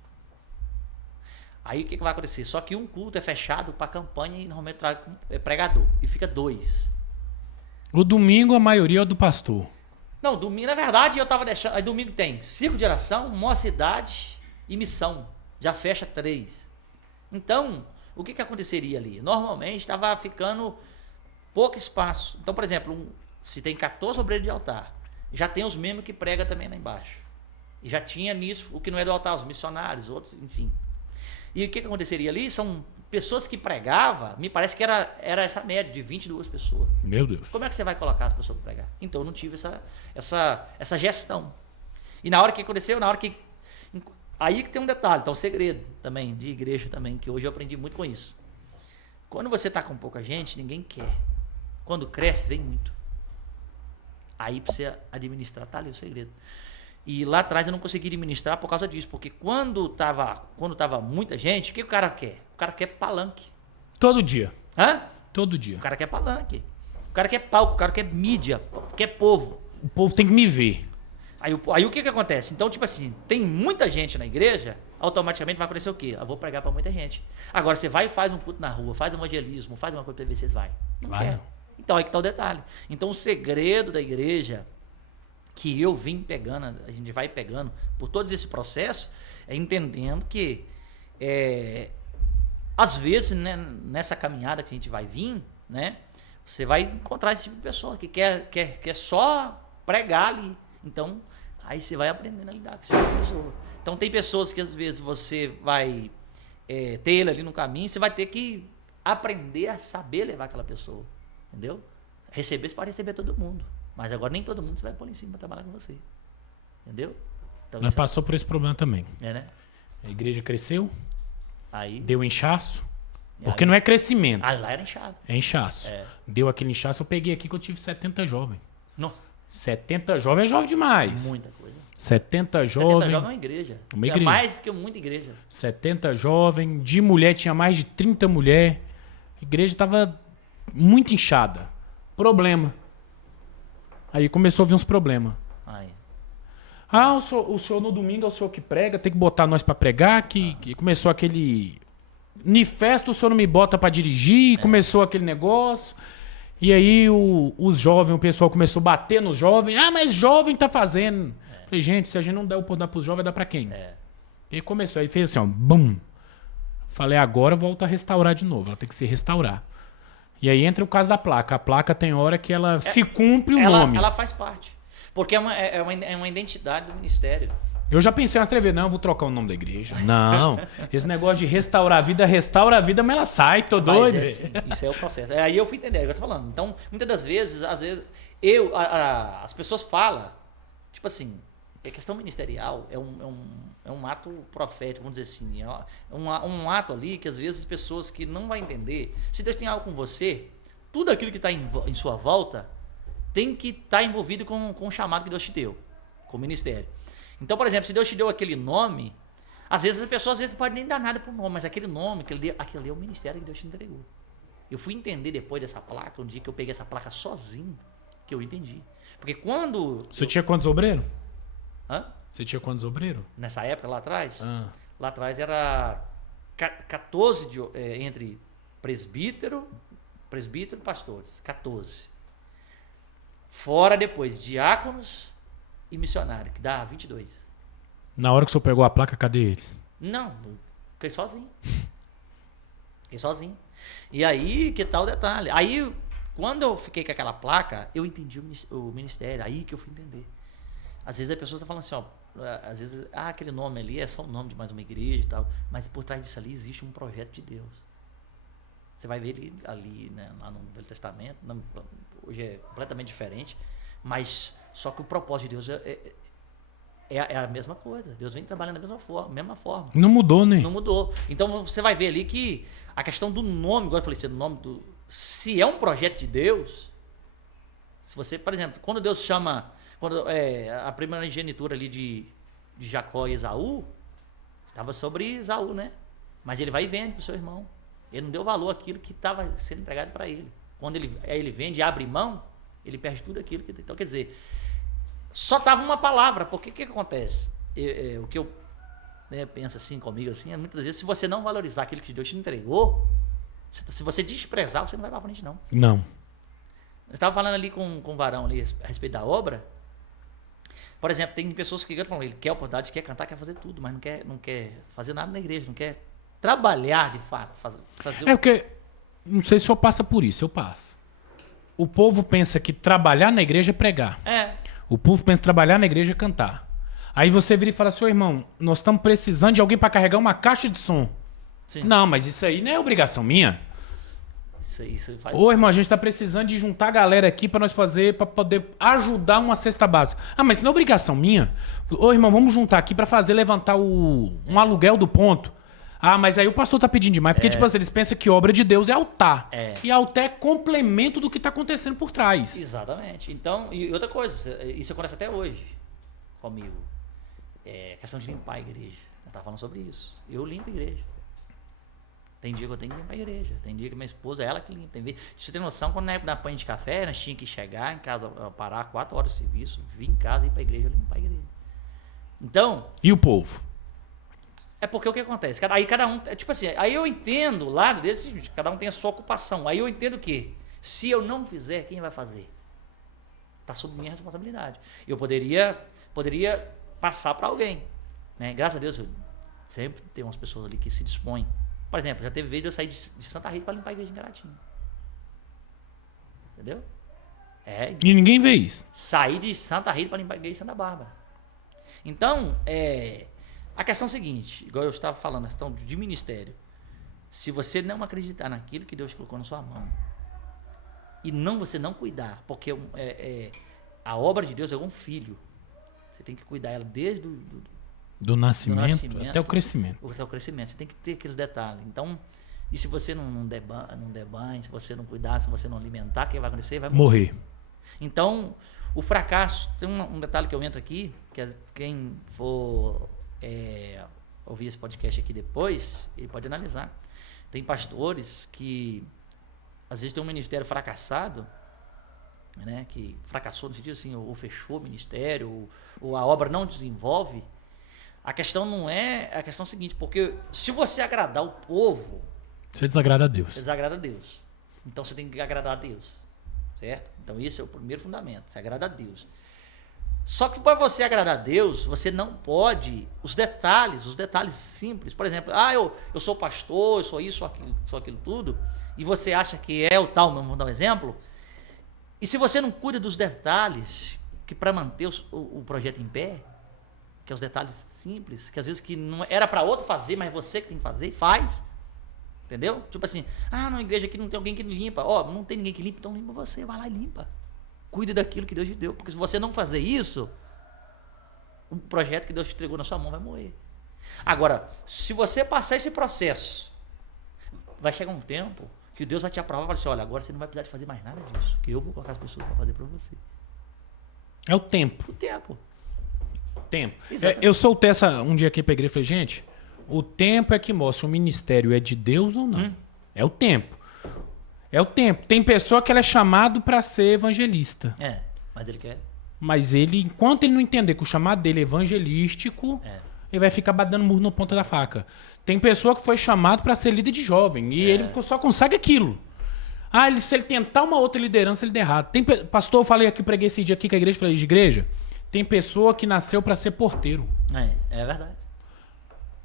Aí o que vai acontecer? Só que um culto é fechado para campanha e normalmente traz pregador, e fica 2. O domingo a maioria é do pastor. Não, domingo, na verdade, eu tava deixando. Aí domingo tem círculo de oração, mocidade e missão. Já fecha 3. Então, o que aconteceria ali? Normalmente estava ficando pouco espaço. Então, por exemplo, se tem 14 obreiros de altar, já tem os mesmos que prega também lá embaixo. E já tinha nisso o que não é do altar, os missionários, outros, enfim. E o que aconteceria ali? São pessoas que pregavam, me parece que era essa média de 22 pessoas. Meu Deus. Como é que você vai colocar as pessoas para pregar? Então eu não tive essa gestão. E na hora que aconteceu, aí que tem um detalhe, tá um segredo também, de igreja também, que hoje eu aprendi muito com isso. Quando você tá com pouca gente, ninguém quer. Quando cresce, vem muito. Aí pra você administrar, tá ali o segredo. E lá atrás eu não consegui administrar por causa disso, porque quando tava muita gente, o que o cara quer? O cara quer palanque. Todo dia. Hã? Todo dia. O cara quer palanque. O cara quer palco, o cara quer mídia, quer povo. O povo tem que me ver. Aí o que acontece? Então, tipo assim, tem muita gente na igreja, automaticamente vai acontecer o quê? Eu vou pregar para muita gente. Agora, você vai e faz um culto na rua, faz um evangelismo, faz uma coisa para ver se vocês vai. Não vai. Quer. Então, aí que tá o detalhe. Então, o segredo da igreja, que eu vim pegando, a gente vai pegando, por todo esse processo, é entendendo que, às vezes, né, nessa caminhada que a gente vai vir, né, você vai encontrar esse tipo de pessoa que quer só pregar ali. Então, aí você vai aprendendo a lidar com esse tipo de pessoa. Então, tem pessoas que às vezes você vai ter ele ali no caminho, você vai ter que aprender a saber levar aquela pessoa. Entendeu? Receber, você pode receber todo mundo. Mas agora nem todo mundo você vai pôr em cima para trabalhar com você. Entendeu? Então, Nós passou por esse problema também. né? A igreja cresceu, Aí, Deu inchaço? Porque aí- não é crescimento, lá era inchado. é inchaço. É. Deu aquele inchaço, eu peguei aqui que eu tive 70 jovens. Não, 70 jovens é jovem demais. muita coisa. 70 70 jovens. jovens é uma igreja. Uma É igreja. mais do que muita igreja. 70 jovens. De mulher tinha mais de 30 mulheres. A igreja tava muito inchada. Problema. Aí começou a vir uns problemas. Aí. Ah, o senhor no domingo é o senhor que prega, tem que botar nós pra pregar, que começou aquele... Ni festa o senhor não me bota pra dirigir, começou aquele negócio. E aí os jovens, o pessoal começou a bater nos jovens. Ah, mas jovem tá fazendo. Falei, gente, se a gente não der o poder pros jovens, vai dar pra quem? E aí começou, aí fez assim, ó, bum. Falei, agora volta a restaurar de novo, ela tem que se restaurar. E aí entra o caso da placa. A placa tem hora que ela se cumpre o nome. Ela faz parte. Porque é uma identidade do ministério. Eu já pensei umas 3 vezes, não, eu vou trocar o nome da igreja. Não, esse negócio de restaurar a vida, mas ela sai, tô doido. Mas isso é o processo. Aí eu fui entender, aí você falando. Então, muitas das vezes, às vezes, as pessoas falam, tipo assim, a questão ministerial é um ato profético, vamos dizer assim. É um ato ali que às vezes as pessoas que não vão entender, se Deus tem algo com você, tudo aquilo que está em sua volta tem que estar envolvido com o chamado que Deus te deu, com o ministério. Então, por exemplo, se Deus te deu aquele nome, às vezes as pessoas não podem nem dar nada pro nome, mas aquele nome, aquele ali é o ministério que Deus te entregou. Eu fui entender depois dessa placa, um dia que eu peguei essa placa sozinho, que eu entendi. Porque quando... Você tinha quantos obreiros? Hã? Você tinha quantos obreiros? Nessa época, lá atrás, Ah. lá atrás era 14 entre presbítero e pastores, 14. Fora depois, diáconos e missionário, que dá 22. Na hora que o senhor pegou a placa, cadê eles? Não, fiquei sozinho. E aí, que tal o detalhe? Aí, quando eu fiquei com aquela placa, eu entendi o ministério, aí que eu fui entender. Às vezes a pessoa está falando assim, ó, às vezes, aquele nome ali é só o nome de mais uma igreja e tal, mas por trás disso ali existe um projeto de Deus. Você vai ver ele ali, né, lá no Velho Testamento, hoje é completamente diferente, mas só que o propósito de Deus é a mesma coisa. Deus vem trabalhando da mesma forma. Não mudou, né? Não mudou. Então você vai ver ali que a questão do nome, igual eu falei, se é um projeto de Deus, se você, por exemplo, quando Deus chama, a primeira genitura ali de Jacó e Esaú, estava sobre Esaú, né? Mas ele vai e vende para o seu irmão. Ele não deu valor àquilo que estava sendo entregado para ele. Quando ele vende e abre mão, ele perde tudo aquilo. Então, quer dizer, só estava uma palavra. Porque o que acontece? O que eu penso assim comigo, assim, muitas vezes, se você não valorizar aquilo que Deus te entregou, se você desprezar, você não vai para frente, não. Não. Eu estava falando ali com um varão ali a respeito da obra. Por exemplo, tem pessoas que falam, ele quer a oportunidade, quer cantar, quer fazer tudo, mas não quer fazer nada na igreja, não quer trabalhar de fato. Fazer porque, não sei se o senhor passa por isso, eu passo. O povo pensa que trabalhar na igreja é pregar. O povo pensa que trabalhar na igreja é cantar. Aí você vira e fala assim, ô irmão, nós estamos precisando de alguém para carregar uma caixa de som. Sim. Não, mas isso aí não é obrigação minha. Isso faz. Ô irmão, a gente está precisando de juntar a galera aqui para nós fazer, para poder ajudar uma cesta básica. Ah, mas isso não é obrigação minha. Ô irmão, vamos juntar aqui para fazer levantar um aluguel do ponto. Ah, mas aí o pastor tá pedindo demais, porque tipo assim, eles pensam que obra de Deus é altar. E altar é complemento do que tá acontecendo por trás. Exatamente. Então, e outra coisa, isso acontece até hoje comigo. Questão de limpar a igreja. Eu tava falando sobre isso. Eu limpo a igreja. Tem dia que eu tenho que limpar a igreja. Tem dia que minha esposa é ela que limpa. Tem dia... Você tem noção, quando na época da panha de café, nós tínhamos que chegar em casa, parar 4 horas de serviço, vir em casa, ir pra igreja, limpar a igreja. Então... E o povo? É porque o que acontece? Aí cada um... Tipo assim, aí eu entendo o lado desse, cada um tem a sua ocupação. Aí eu entendo que, se eu não fizer, quem vai fazer? Tá sob minha responsabilidade. Eu poderia passar para alguém. Né? Graças a Deus, eu sempre tem umas pessoas ali que se dispõem. Por exemplo, já teve vez de eu sair de Santa Rita para limpar a igreja em Caratinga. Entendeu? E ninguém vê isso. Sair de Santa Rita para limpar a igreja em Santa Bárbara. Então, a questão é a seguinte, igual eu estava falando, a questão de ministério. Se você não acreditar naquilo que Deus colocou na sua mão, e você não cuidar, porque a obra de Deus é um filho. Você tem que cuidar ela desde Do nascimento até o crescimento. Até o crescimento. Você tem que ter aqueles detalhes. Então, e se você não der banho, se você não cuidar, se você não alimentar, o que vai acontecer? Vai morrer. Então, o fracasso, tem um detalhe que eu entro aqui, que quem for ouvir esse podcast aqui depois, ele pode analisar. Tem pastores que, às vezes, tem um ministério fracassado, né, que fracassou no sentido assim, ou fechou o ministério, ou a obra não desenvolve. A questão não é... A questão é a seguinte, porque se você agradar o povo... Você desagrada a Deus. Você desagrada a Deus. Então, você tem que agradar a Deus. Certo? Então, esse é o primeiro fundamento. Você agrada a Deus. Só que para você agradar a Deus, você não pode... Os detalhes simples. Por exemplo, eu sou pastor, eu sou isso, sou aquilo tudo, e você acha que é o tal, vamos dar um exemplo, e se você não cuida dos detalhes, que para manter o projeto em pé, que é os detalhes simples, que às vezes que não era para outro fazer, mas você que tem que fazer, faz. Entendeu? Tipo assim, na igreja aqui não tem alguém que limpa. Não tem ninguém que limpa, então limpa você, vai lá e limpa. Cuide daquilo que Deus te deu, porque se você não fazer isso, o projeto que Deus te entregou na sua mão vai morrer. Agora, se você passar esse processo, vai chegar um tempo que Deus vai te aprovar e vai dizer, olha, agora você não vai precisar de fazer mais nada disso, que eu vou colocar as pessoas para fazer para você. É o tempo. O tempo. Eu soltei um dia aqui pra igreja e falei, gente, o tempo é que mostra o ministério é de Deus ou não. É o tempo. Tem pessoa que ela é chamado para ser evangelista. Mas ele quer. Mas ele, enquanto ele não entender que o chamado dele é evangelístico, ele vai ficar dando murro na ponta da faca. Tem pessoa que foi chamado para ser líder de jovem e ele só consegue aquilo. Se ele tentar uma outra liderança, ele der errado. Pastor, eu falei aqui, preguei esse dia aqui com a igreja, falei de igreja. Tem pessoa que nasceu para ser porteiro. É verdade.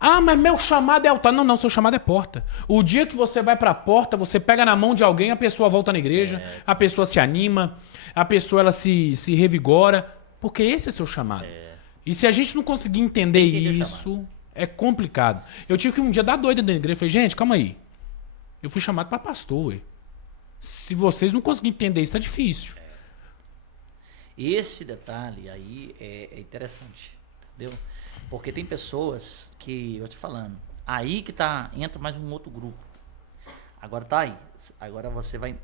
Mas meu chamado é altar. Não, seu chamado é porta. O dia que você vai pra porta, você pega na mão de alguém, a pessoa volta na igreja, a pessoa se anima, a pessoa ela se revigora, porque esse é seu chamado. E se a gente não conseguir entender isso, é complicado. Eu tive que um dia dar doida dentro da igreja. Falei, gente, calma aí. Eu fui chamado pra pastor, ué. Se vocês não conseguirem entender isso, tá difícil. Esse detalhe aí é interessante, entendeu? Porque tem pessoas que, eu tô te falando, aí que entra mais um outro grupo. Agora tá aí. Agora você vai...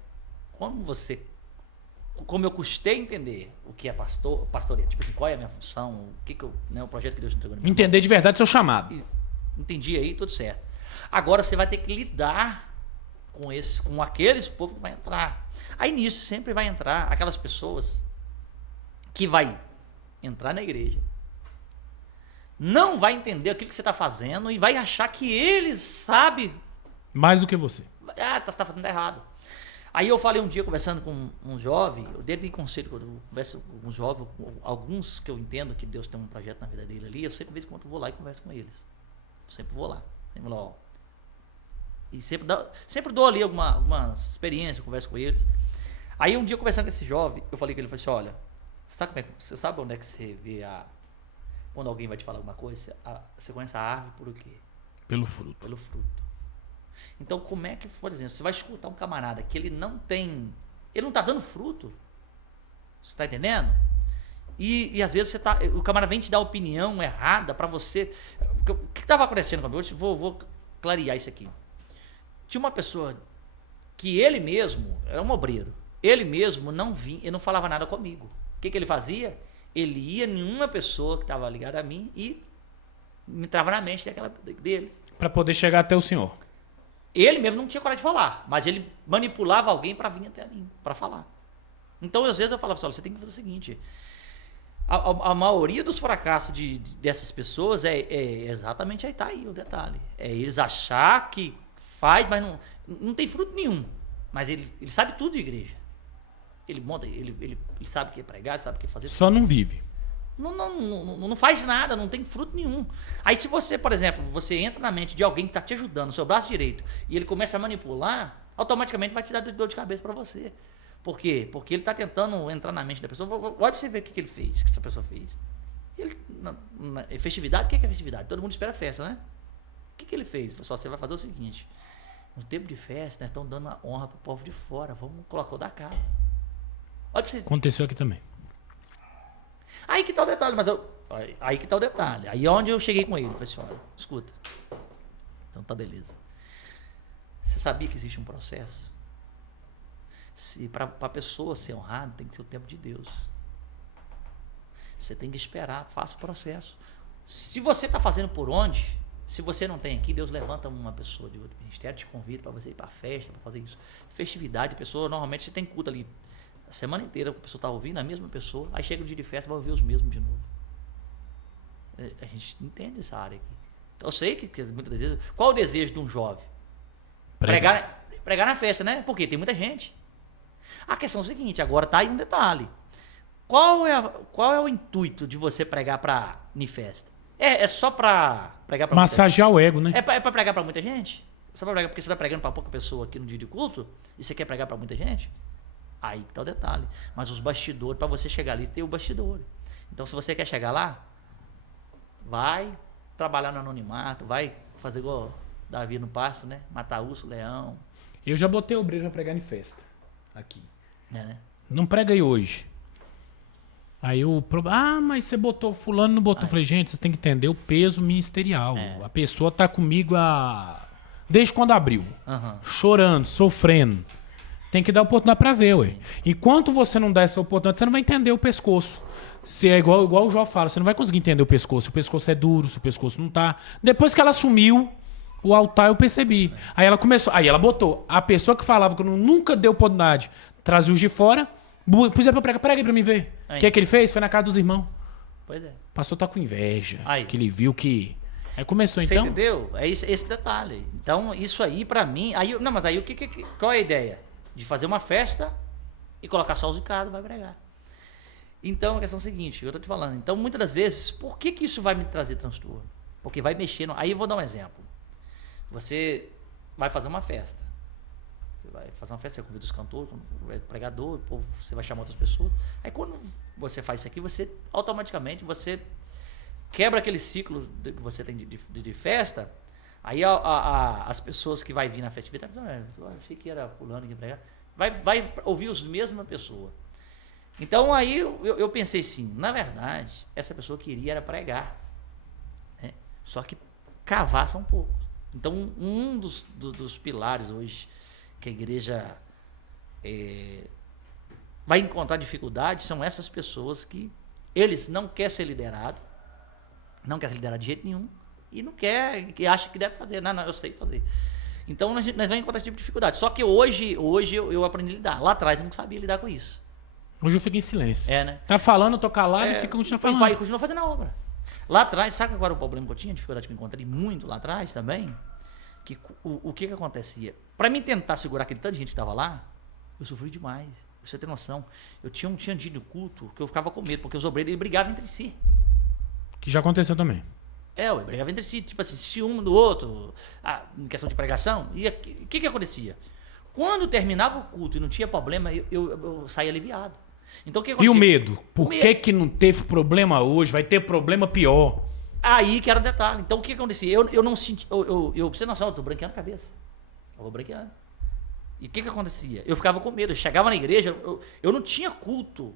Como eu custei entender o que é pastoreio, tipo assim, qual é a minha função, o projeto que Deus entregou na minha Entender de verdade seu chamado. Entendi aí, tudo certo. Agora você vai ter que lidar com aqueles povos que vai entrar. Aí nisso sempre vai entrar aquelas pessoas que vai entrar na igreja, não vai entender aquilo que você está fazendo e vai achar que eles sabem mais do que você. Você está fazendo errado. Aí eu falei um dia conversando com um jovem, eu dei conselho, quando eu converso com um jovem, alguns que eu entendo que Deus tem um projeto na vida dele ali, eu sempre, de vez em quando, vou lá e converso com eles. Eu sempre vou lá. Sempre lá, e sempre dou ali algumas experiências, converso com eles. Aí um dia conversando com esse jovem, eu falei com ele, falei assim, olha, você sabe onde é que você vê quando alguém vai te falar alguma coisa, você conhece a árvore por o quê? Pelo fruto. Pelo fruto. Então, como é que, por exemplo, você vai escutar um camarada que ele não tá dando fruto, você tá entendendo? E às vezes o camarada vem te dar opinião errada pra você. O que estava acontecendo comigo? Hoje vou clarear isso aqui. Tinha uma pessoa que ele mesmo, era um obreiro, ele mesmo não vinha, ele não falava nada comigo. O que ele fazia? Ele ia em uma pessoa que estava ligada a mim e me entrava na mente dele. Para poder chegar até o senhor. Ele mesmo não tinha coragem de falar, mas ele manipulava alguém para vir até mim, para falar. Então, às vezes eu falava assim, olha, você tem que fazer o seguinte, a maioria dos fracassos dessas pessoas é exatamente aí, tá aí o detalhe. É eles achar que faz, mas não tem fruto nenhum. Mas ele sabe tudo de igreja. Ele monta, ele sabe o que é pregar, sabe o que é fazer. Só não vive. Não faz nada, não tem fruto nenhum. Aí se você, por exemplo, você entra na mente de alguém que está te ajudando, seu braço direito, e ele começa a manipular, automaticamente vai te dar dor de cabeça para você. Por quê? Porque ele está tentando entrar na mente da pessoa. Olha pra você ver o que ele fez, o que essa pessoa fez. Festividade, o que é festividade? Todo mundo espera festa, né? O que ele fez? Só você vai fazer o seguinte, no tempo de festa, nós estamos dando uma honra pro povo de fora, vamos colocar o da cara. Olha pra você. Aconteceu aqui também. Aí que tá o detalhe, mas Aí que tá o detalhe. Aí é onde eu cheguei com ele. Falei assim, olha, escuta. Então tá beleza. Você sabia que existe um processo? Se para a pessoa ser honrada, tem que ser o tempo de Deus. Você tem que esperar, faça o processo. Se você está fazendo por onde, se você não tem aqui, Deus levanta uma pessoa de outro ministério, te convida para você ir para a festa, para fazer isso. Festividade, a pessoa, normalmente você tem culto ali a semana inteira, a pessoa está ouvindo a mesma pessoa, aí chega o dia de festa, vai ouvir os mesmos de novo. A gente entende essa área aqui. Eu sei que muitas vezes, qual é o desejo de um jovem? Pregar na festa, né? Porque tem muita gente. A questão é o seguinte, agora tá aí um detalhe. Qual é o intuito de você pregar em festa? É só para pregar para massagear o ego, né? É para pregar para muita gente? Só pra pregar, porque você está pregando para pouca pessoa aqui no dia de culto e você quer pregar para muita gente? Aí que tá o detalhe. Mas os bastidores, para você chegar ali, tem o bastidor. Então, se você quer chegar lá, vai trabalhar no anonimato, vai fazer igual Davi no pasto, né? Matar urso, leão. Eu já botei obreiro pra pregar em festa. Aqui. Né? Não prega aí hoje. Aí mas você botou fulano, não botou. Falei, gente, vocês têm que entender o peso ministerial. A pessoa tá comigo desde quando abriu. Chorando, sofrendo. Tem que dar oportunidade pra ver, ué. Enquanto você não dá essa oportunidade, você não vai entender o pescoço. Se é igual o Jó fala, você não vai conseguir entender o pescoço. Se o pescoço é duro, se o pescoço não tá. Depois que ela sumiu, o altar eu percebi. Aí ela começou. Aí ela botou. A pessoa que falava que eu nunca deu oportunidade, trazia os de fora. Puseram pra pregar. Prega aí pra mim ver. O que é que ele fez? Foi na casa dos irmãos. Pois é. O pastor tá com inveja. Aí. Que ele viu que. Aí começou, você então. Entendeu? É esse detalhe. Então, isso aí pra mim. Mas aí qual é a ideia? De fazer uma festa e colocar só os de casa, vai pregar. Então, a questão é a seguinte, eu tô te falando. Então, muitas das vezes, por que isso vai me trazer transtorno? Porque vai mexer Aí eu vou dar um exemplo. Você vai fazer uma festa. Você vai fazer uma festa, você convida os cantores, o pregador, o povo, você vai chamar outras pessoas. Aí quando você faz isso aqui, você automaticamente você quebra aquele ciclo que você tem de festa. Aí as pessoas que vai vir na festividade, eu achei que era fulano que ia pregar, vai ouvir as mesmas pessoas. Então aí eu pensei assim, na verdade, essa pessoa queria era pregar, né? Só que cavar só um pouco. Então um dos pilares hoje que a igreja vai encontrar dificuldade são essas pessoas que eles não querem ser liderados, não querem ser liderados de jeito nenhum, e não quer, que acha que deve fazer. Não, eu sei fazer. Então nós vamos encontrar esse tipo de dificuldade. Só que hoje eu aprendi a lidar. Lá atrás eu não sabia lidar com isso. Hoje eu fico em silêncio. Né? Tá falando, eu tô calado e continua falando. Vai, continua fazendo a obra. Lá atrás, sabe agora o problema que eu tinha? A dificuldade que eu encontrei muito lá atrás também? Que o que acontecia? Para mim tentar segurar aquele tanto de gente que estava lá, eu sofri demais. Você tem noção. Eu tinha um dia de culto que eu ficava com medo, porque os obreiros eles brigavam entre si. Que já aconteceu também. Eu brigava entre si, tipo assim, ciúme do outro, em questão de pregação. E o que acontecia? Quando terminava o culto e não tinha problema, eu saía aliviado. Então o que acontecia? E o medo? Por que não teve problema hoje? Vai ter problema pior. Aí que era o detalhe. Então o que acontecia? Eu não senti. Pra você noção, eu tô branqueando a cabeça. Eu vou branqueando. E o que acontecia? Eu ficava com medo. Eu chegava na igreja, eu não tinha culto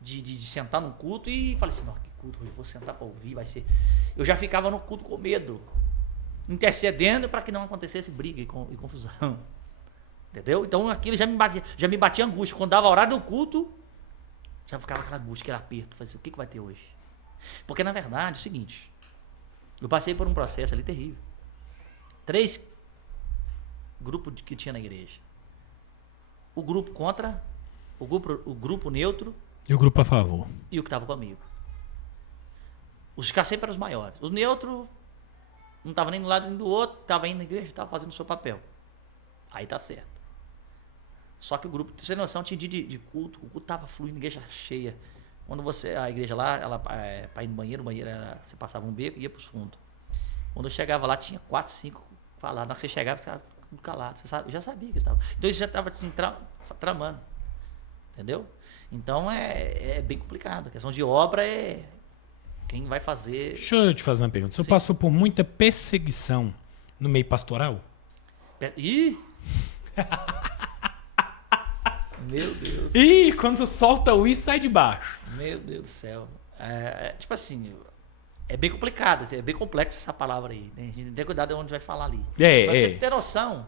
de sentar num culto e falei assim, não, que culto, eu vou sentar para ouvir, vai ser. Eu já ficava no culto com medo, intercedendo para que não acontecesse briga e confusão. Entendeu? Então aquilo já me batia angústia. Quando dava a hora do culto, já ficava aquela angústia, aquele aperto. Falei assim, o que vai ter hoje? Porque na verdade é o seguinte, eu passei por um processo ali terrível. 3 grupos que tinha na igreja. O grupo contra, o grupo neutro. E o grupo a favor. E o que estava comigo. Os que sempre eram os maiores. Os neutros não estavam nem do lado nem do outro, estavam indo na igreja, estavam fazendo o seu papel. Aí tá certo. Só que o grupo, sem noção, tinha dia de culto, o culto estava fluindo, a igreja cheia. Quando a igreja lá, para ir no banheiro, você passava um beco e ia para os fundos. Quando eu chegava lá, tinha 4, 5 falados. Na hora que você chegava, você ficava tudo calado. Eu já sabia que estava. Então isso já estava assim, tramando. Entendeu? Então é bem complicado. A questão de obra é quem vai fazer. Deixa eu te fazer uma pergunta. Você passou por muita perseguição no meio pastoral? Ih! Meu Deus. Ih, quando você solta o i, sai de baixo. Meu Deus do céu. Tipo assim, é bem complicado, é bem complexo essa palavra aí. Né? A gente tem que ter cuidado de onde vai falar ali. Pra você ter noção,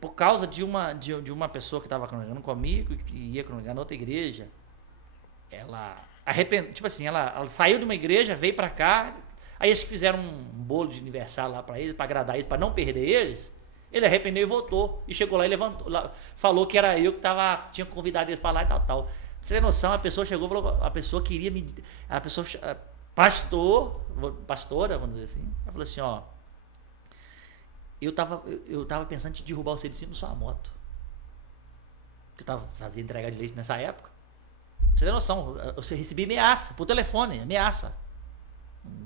por causa de uma pessoa que estava congregando comigo, que ia congregar na outra igreja, ela tipo assim, ela saiu de uma igreja, veio pra cá, aí eles que fizeram um bolo de aniversário lá pra eles, pra agradar eles, pra não perder eles, ele arrependeu e voltou, e chegou lá e levantou, falou que era eu que tinha convidado eles pra lá e tal. Pra você ter noção, a pessoa chegou e falou, a pessoa queria pastora, vamos dizer assim, ela falou assim, ó, eu tava pensando em te derrubar você de cima da sua moto, que eu tava fazendo entrega de leite nessa época. Você tem noção, eu recebi ameaça, por telefone, ameaça.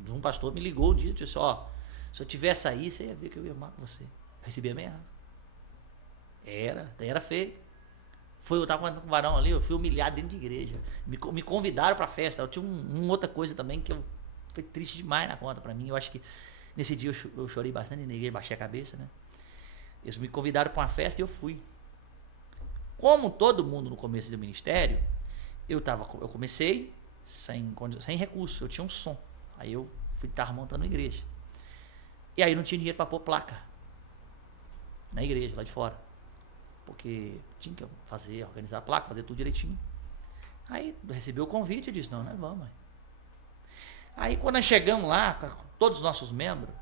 Um pastor me ligou um dia e disse, ó, se eu tivesse aí, você ia ver que eu ia matar você. Eu recebi ameaça. Era feio. Eu tava com um varão ali, eu fui humilhado dentro de igreja. Me convidaram pra festa. Eu tinha uma outra coisa também que foi triste demais na conta pra mim. Eu acho que nesse dia eu chorei bastante na igreja, baixei a cabeça, né? Eles me convidaram pra uma festa e eu fui. Como todo mundo no começo do ministério, eu comecei sem recurso, eu tinha um som. Aí eu tava montando uma igreja. E aí não tinha dinheiro para pôr placa na igreja, lá de fora. Porque tinha que organizar a placa, fazer tudo direitinho. Aí eu recebi o convite e disse, não, nós vamos. Aí quando nós chegamos lá, com todos os nossos membros,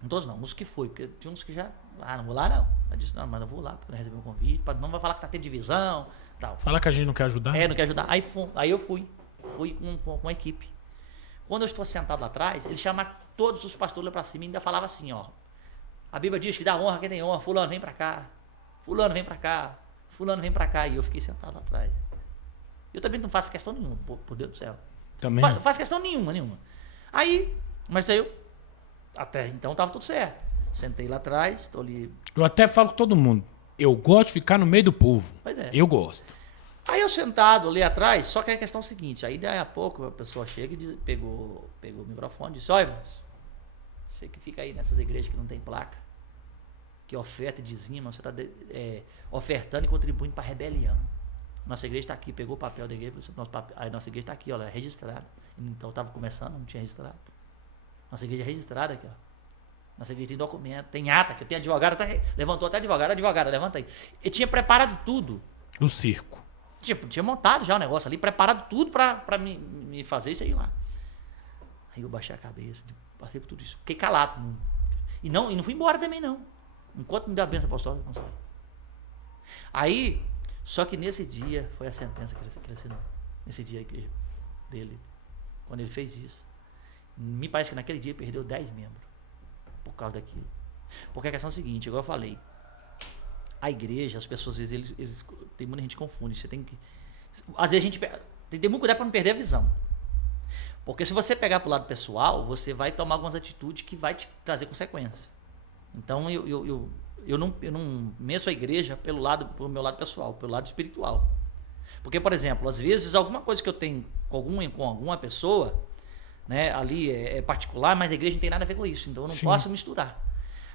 não todos não, uns que foi, porque tinha uns que já, não vou lá não. Eu disse, não, mas eu vou lá, porque nós recebemos um convite, não vai falar que tá tendo divisão, tal. Fala que a gente não quer ajudar. Não quer ajudar. Aí eu fui com a equipe. Quando eu estou sentado lá atrás, eles chamaram todos os pastores lá pra cima e ainda falavam assim, ó, a Bíblia diz que dá honra a quem tem honra, fulano vem pra cá, fulano vem pra cá, fulano vem pra cá, e eu fiquei sentado lá atrás. Eu também não faço questão nenhuma, por Deus do céu. Também? Faço questão nenhuma. Mas aí até então tava tudo certo. Sentei lá atrás, tô ali. Eu até falo com todo mundo, eu gosto de ficar no meio do povo. Pois é. Eu gosto. Aí eu sentado ali atrás, só que a questão é a seguinte, aí daí a pouco a pessoa chega e pegou o microfone e disse, ó irmãos, você que fica aí nessas igrejas que não tem placa, que oferta e dizima, você está ofertando e contribuindo para a rebelião. Nossa igreja está aqui, pegou o papel da igreja, a nossa igreja está aqui, ó, ela é registrada. Então eu estava começando, não tinha registrado. Nossa igreja é registrada aqui, ó. Nossa igreja tem documento, tem ata, que eu tenho advogado, levantou até advogada, levanta aí. Eu tinha preparado tudo. O circo. Tipo, tinha montado já o negócio ali, preparado tudo pra me fazer isso aí lá. Aí eu baixei a cabeça, passei por tudo isso, fiquei calado. E não fui embora também não. Enquanto me dá a benção apostólica, não saí. Aí, só que nesse dia, foi a sentença que ele assinou. Nesse dia a igreja dele, quando ele fez isso. Me parece que naquele dia ele perdeu 10 membros. Por causa daquilo. Porque a questão é a seguinte, igual eu falei. A igreja, as pessoas, às vezes, eles tem muita gente confunde. Você tem que... Às vezes a gente tem que ter muito cuidado para não perder a visão. Porque se você pegar pro lado pessoal, você vai tomar algumas atitudes que vai te trazer consequências. Então eu não meço a igreja pelo meu lado pessoal, pelo lado espiritual. Porque, por exemplo, às vezes alguma coisa que eu tenho com alguma pessoa, né, ali é particular, mas a igreja não tem nada a ver com isso. Então eu não posso misturar.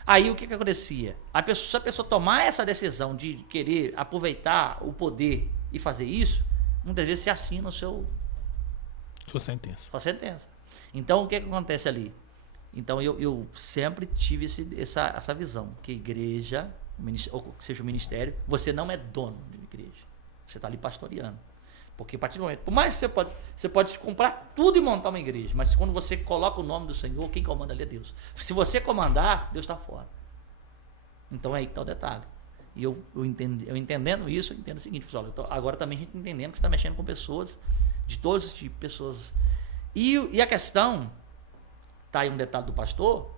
Aí o que acontecia? Se a pessoa tomar essa decisão de querer aproveitar o poder e fazer isso, muitas vezes se assina sua sentença. Então o que acontece ali? Então eu sempre tive essa visão, que a igreja, ou seja o ministério, você não é dono de igreja. Você está ali pastoreando. Porque a partir do momento, por mais que você pode comprar tudo e montar uma igreja, mas quando você coloca o nome do Senhor, quem comanda ali é Deus. Se você comandar, Deus está fora. Então é aí que está o detalhe. E eu entendendo isso, eu entendo o seguinte, pessoal, agora também a gente entendendo que você está mexendo com pessoas, de todos os tipos de pessoas. E a questão, tá aí um detalhe do pastor,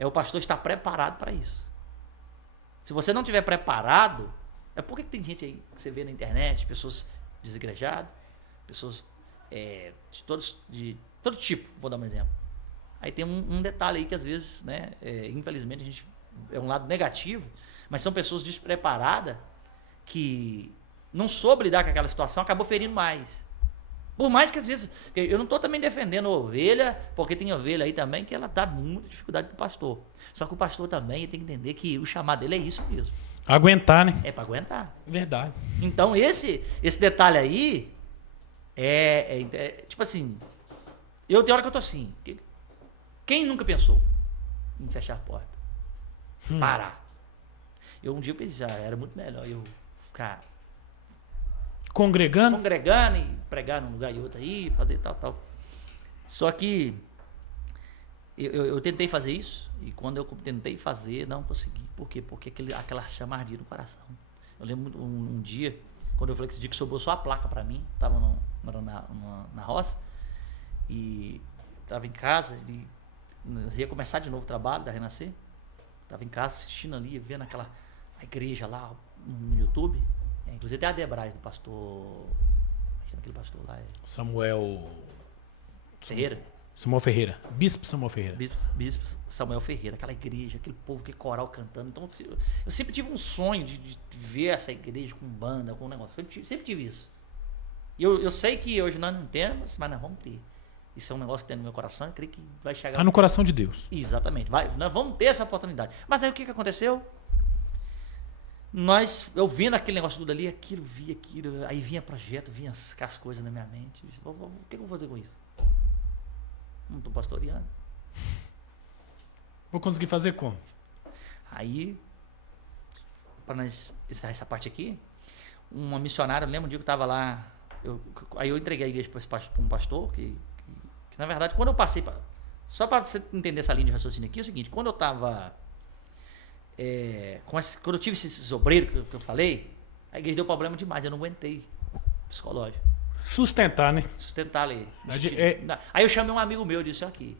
o pastor estar preparado para isso. Se você não estiver preparado, por que tem gente aí que você vê na internet, pessoas desigrejadas, pessoas de todo tipo, vou dar um exemplo. Aí tem um detalhe aí que às vezes, né, infelizmente, a gente é um lado negativo, mas são pessoas despreparadas que não soube lidar com aquela situação, acabou ferindo mais. Por mais que às vezes, eu não estou também defendendo a ovelha, porque tem ovelha aí também que ela dá muita dificuldade para o pastor. Só que o pastor também tem que entender que o chamado dele é isso mesmo. Aguentar, né? É pra aguentar. Verdade. Então, esse detalhe aí tipo assim, tem hora que eu tô assim. Quem nunca pensou em fechar a porta? Parar. Um dia eu pensei, era muito melhor eu ficar Congregando? e pregar num lugar e outro aí, fazer tal. Só que eu tentei fazer isso, e quando eu tentei fazer, não consegui. Por quê? Porque aquela chamadinha no coração. Eu lembro um dia, quando eu falei que esse dia que sobrou só a placa pra mim, tava morando na roça, e tava em casa, e ia começar de novo o trabalho da Renascer, tava em casa assistindo ali, vendo a igreja lá no YouTube, inclusive tem a Debrais do pastor, aquele pastor lá, Samuel Ferreira. Bispo Samuel Ferreira. Bispo Samuel Ferreira, aquela igreja, aquele povo, que coral cantando. Então, eu sempre tive um sonho de ver essa igreja com banda, com um negócio. Sempre tive isso. E eu sei que hoje nós não temos, mas nós vamos ter. Isso é um negócio que tem no meu coração, eu creio que vai chegar. Está no coração de Deus. Exatamente. Nós vamos ter essa oportunidade. Mas aí o que aconteceu? Eu vendo aquele negócio tudo ali, via aquilo, aí vinha projeto, vinha as coisas na minha mente. O que eu vou fazer com isso? Não estou pastoreando. Vou conseguir fazer como? Aí, para nós encerrar essa parte aqui, uma missionária, eu lembro um dia que eu estava lá, aí eu entreguei a igreja para um pastor, que na verdade, quando eu passei, só para você entender essa linha de raciocínio aqui, é o seguinte, quando eu estava, quando eu tive esse obreiro que eu falei, a igreja deu problema demais, eu não aguentei, psicológico. Sustentar, né? Sustentar ali. É... Aí eu chamei um amigo meu e disse, aqui,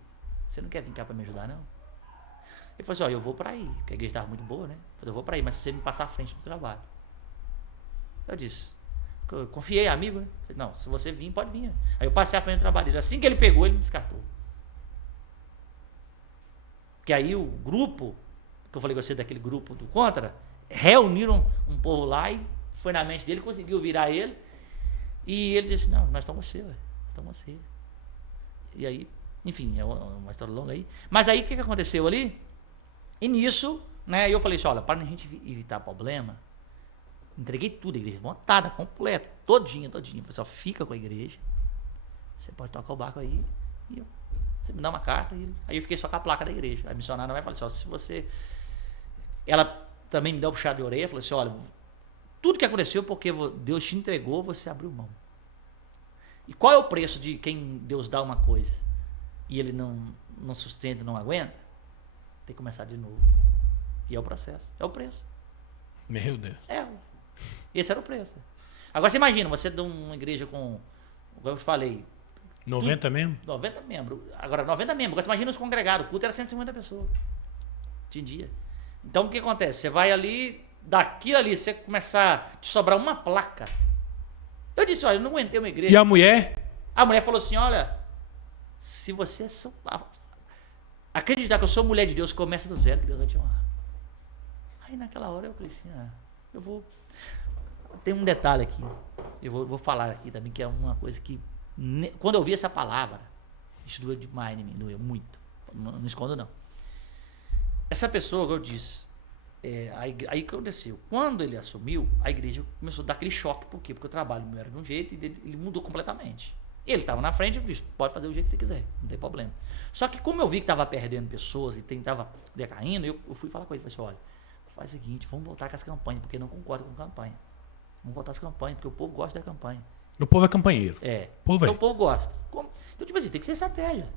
você não quer vir cá para me ajudar, não? Ele falou assim, eu vou para aí, porque a igreja estava muito boa, né? Eu vou para aí, mas se você me passar à frente do trabalho. Eu disse, eu confiei, amigo, né? Falei, não, se você vir, pode vir. Aí eu passei à frente do trabalho. Assim que ele pegou, ele me descartou. Porque aí o grupo, que eu falei com você daquele grupo do Contra, reuniram um povo lá e foi na mente dele, conseguiu virar ele. E ele disse, não, nós estamos você, ué. Estamos você. E aí, enfim, é uma história longa aí. Mas aí o que aconteceu ali? E nisso, né, eu falei assim, olha, para a gente evitar problema, entreguei tudo a igreja, montada, completa, todinha. Falei, só fica com a igreja, você pode tocar o barco aí, e você me dá uma carta. Aí eu fiquei só com a placa da igreja. A missionária vai falar assim, ó, se você... Ela também me deu um puxado de orelha, falou assim, olha, tudo que aconteceu porque Deus te entregou, você abriu mão. E qual é o preço de quem Deus dá uma coisa e ele não sustenta, não aguenta? Tem que começar de novo. E é o processo, é o preço. Meu Deus. Esse era o preço. Agora você imagina, você de uma igreja com, como eu falei... 90 mesmo? 90 membros. Agora, 90 membros. Agora você imagina os congregados. O culto era 150 pessoas. Tinha dia. Então o que acontece? Você vai ali, daquilo ali, você começar a te sobrar uma placa. Eu disse, olha, eu não aguentei uma igreja. E a mulher? A mulher falou assim, olha, se você acreditar que eu sou mulher de Deus, começa do zero, que Deus vai te honrar. Aí naquela hora eu falei assim, eu vou... Tem um detalhe aqui, eu vou falar aqui também, que é uma coisa que, quando eu ouvi essa palavra, isso doeu demais em mim, doeu muito, não escondo não. Essa pessoa, que eu disse, aí que aconteceu, quando ele assumiu, a igreja começou a dar aquele choque, por quê? Porque o trabalho meu era de um jeito e ele mudou completamente. Ele estava na frente, eu disse, pode fazer o jeito que você quiser, não tem problema. Só que como eu vi que estava perdendo pessoas e estava decaindo, eu fui falar com ele, falei assim, olha, faz o seguinte, vamos voltar com as campanhas, porque não concordo com campanha. Vamos voltar às campanhas, porque o povo gosta da campanha. O povo é campanheiro. Então o povo gosta. Então, tipo assim, tem que ser estratégia.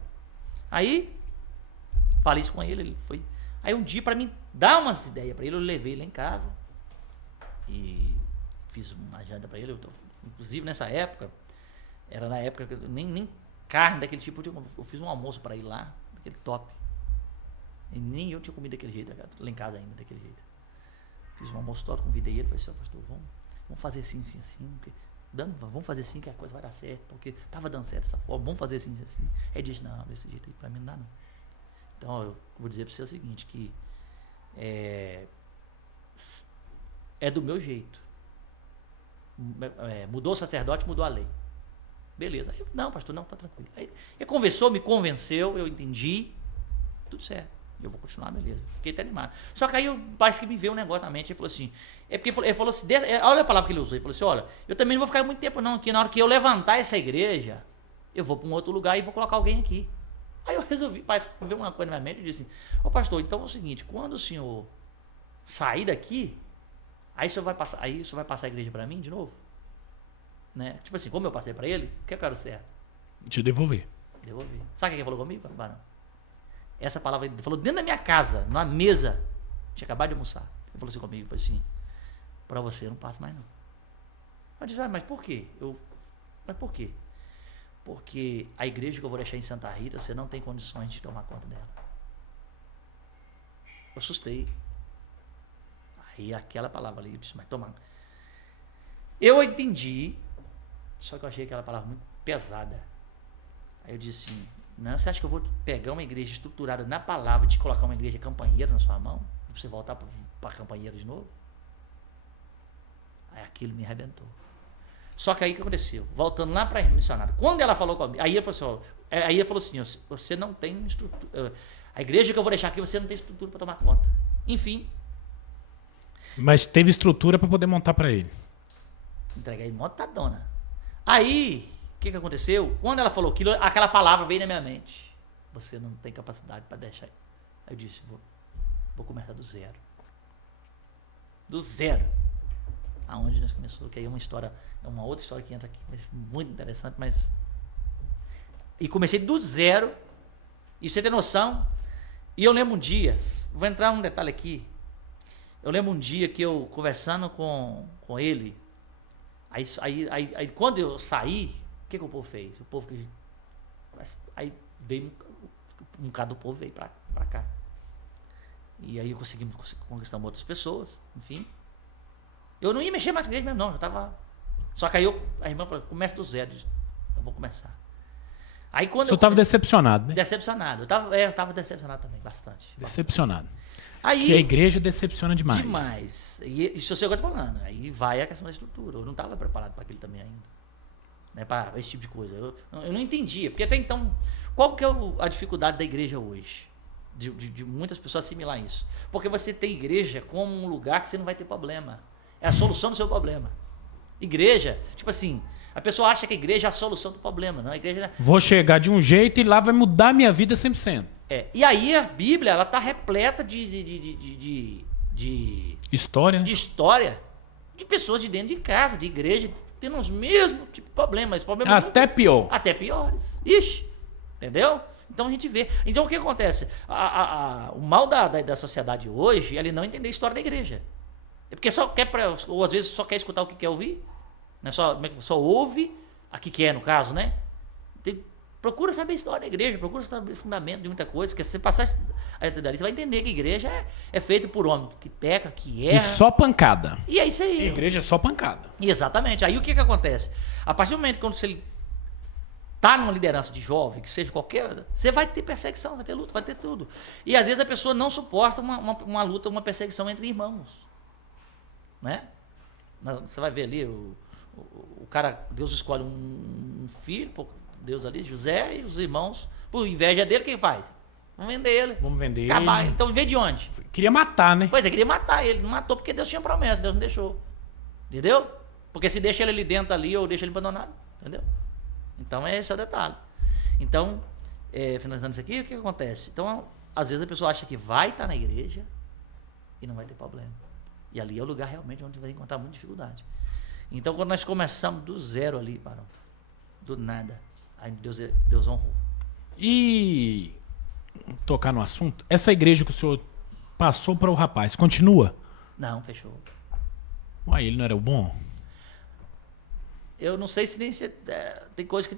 Aí, falei isso com ele, ele foi. Aí um dia, pra mim dar umas ideias pra ele, eu levei ele lá em casa e fiz uma janta pra ele. Inclusive, nessa época, era na época que eu nem carne daquele tipo, eu fiz um almoço pra ele lá, daquele top. E nem eu tinha comido daquele jeito, lá em casa ainda, daquele jeito. Fiz um almoço top, convidei ele, falei assim, pastor, vamos fazer assim, assim, assim. Vamos fazer assim que a coisa vai dar certo, porque tava dando certo dessa forma, vamos fazer assim, assim, assim. Aí disse, não, desse jeito aí pra mim não dá não. Então eu vou dizer pra você o seguinte, que é do meu jeito. Mudou o sacerdote, mudou a lei. Beleza. Aí, não, pastor, não, tá tranquilo. Aí ele conversou, me convenceu, eu entendi, tudo certo. Eu vou continuar, beleza. Fiquei até animado. Só que aí parece que me veio um negócio na mente. Ele falou assim, ele falou assim, olha a palavra que ele usou. Ele falou assim, olha, eu também não vou ficar muito tempo não, que na hora que eu levantar essa igreja, eu vou para um outro lugar e vou colocar alguém aqui. Aí eu resolvi, parece que veio uma coisa na minha mente e disse, ô pastor, então é o seguinte, quando o senhor sair daqui, aí o senhor vai passar a igreja para mim de novo? Né? Tipo assim, como eu passei para ele, o que eu quero certo? Te devolver. Devolver. Sabe o que ele falou comigo, Barão? Essa palavra ele falou dentro da minha casa, numa mesa. Tinha acabado de almoçar. Ele falou assim comigo, ele falou assim, pra você eu não passo mais não. Eu disse, mas por quê? Mas por quê? Porque a igreja que eu vou deixar em Santa Rita, você não tem condições de tomar conta dela. Eu assustei. Aí aquela palavra ali, eu disse, mas toma. Eu entendi, só que eu achei aquela palavra muito pesada. Aí eu disse assim, não, você acha que eu vou pegar uma igreja estruturada na palavra e te colocar uma igreja campanheira na sua mão? E você voltar para campanheira de novo? Aí aquilo me arrebentou. Só que aí o que aconteceu? Voltando lá para a missionária. Quando ela falou comigo, aí ele falou assim, você não tem estrutura. A igreja que eu vou deixar aqui, você não tem estrutura para tomar conta. Enfim. Mas teve estrutura para poder montar para ele. Entreguei montadona. Aí, o que aconteceu? Quando ela falou aquilo, aquela palavra veio na minha mente. Você não tem capacidade para deixar. Aí eu disse, vou começar do zero. Do zero. Aonde nós começamos, que aí é uma outra história que entra aqui, mas muito interessante, mas... E comecei do zero, e você tem noção, e eu lembro um dia, vou entrar num detalhe aqui, eu lembro um dia que eu, conversando com ele, aí quando eu saí, o que o povo fez? O povo que... Aí veio, um bocado do povo veio pra cá. E aí eu consegui conquistar outras pessoas, enfim. Eu não ia mexer mais com a igreja mesmo, não. Eu tava... Só que aí a irmã falou, começa do zero. Eu disse, eu vou começar. Aí quando eu estava decepcionado, né? Decepcionado. Eu tava decepcionado também, bastante. Decepcionado. Aí, porque a igreja decepciona demais. Demais. E isso eu estou falando. Aí vai a questão da estrutura. Eu não estava preparado para aquilo também ainda. Né, para esse tipo de coisa. Eu não entendia. Porque até então, qual que é a dificuldade da igreja hoje? De muitas pessoas assimilar isso. Porque você tem igreja como um lugar que você não vai ter problema. É a solução do seu problema. Igreja, tipo assim, a pessoa acha que a igreja é a solução do problema. Não, a igreja... Vou chegar de um jeito e lá vai mudar a minha vida 100%. E aí a Bíblia, ela tá repleta de história, né? De história de pessoas de dentro de casa, de igreja, tendo os mesmos tipo de problemas. Até pior. Até piores. Ixi, entendeu? Então a gente vê. Então o que acontece? O mal da sociedade hoje é ele não entender a história da igreja. É porque ou às vezes só quer escutar o que quer ouvir, né? Só ouve a que quer, no caso, né? Procura saber a história da igreja, procura saber o fundamento de muita coisa, porque se você passar a dali, você vai entender que a igreja é feita por homem que peca, que erra. E só pancada. E é isso aí. A igreja é só pancada. Exatamente. Aí o que acontece? A partir do momento que você tá numa liderança de jovem, que seja qualquer, você vai ter perseguição, vai ter luta, vai ter tudo. E às vezes a pessoa não suporta uma luta, uma perseguição entre irmãos. Né? Você vai ver ali, o cara, Deus escolhe um filho, Deus ali, José, e os irmãos, por inveja dele, quem faz? Vamos vender ele. Vamos vender acabar. ele. Então veio de onde? Queria matar, né? Pois é, queria matar ele. Não matou porque Deus tinha promessa, Deus não deixou. Entendeu? Porque se deixa ele ali dentro ali, ou deixa ele abandonado. Entendeu? Então esse é o detalhe. Então, finalizando isso aqui, o que acontece? Então, às vezes a pessoa acha que vai estar na igreja e não vai ter problema. E ali é o lugar realmente onde vai encontrar muita dificuldade. Então, quando nós começamos do zero ali, Barão, do nada, aí Deus honrou. E tocar no assunto, essa igreja que o senhor passou para o rapaz, continua? Não, fechou. Uai, ele não era o bom? Eu não sei se nem se... tem coisa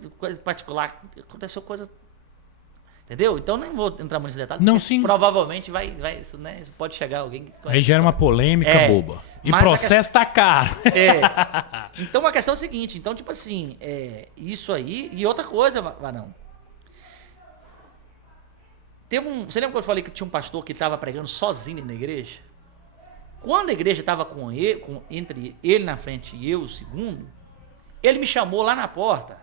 particular, aconteceu coisa... Entendeu? Então nem vou entrar muito nesse detalhe. Não, sim. Provavelmente vai isso, né? Isso pode chegar alguém que aí gera uma polêmica boba. E processo tá caro. Então a questão é a seguinte, então tipo assim, isso aí, e outra coisa, Varão. Você lembra quando eu falei que tinha um pastor que estava pregando sozinho na igreja? Quando a igreja estava entre ele na frente e eu, o segundo, ele me chamou lá na porta,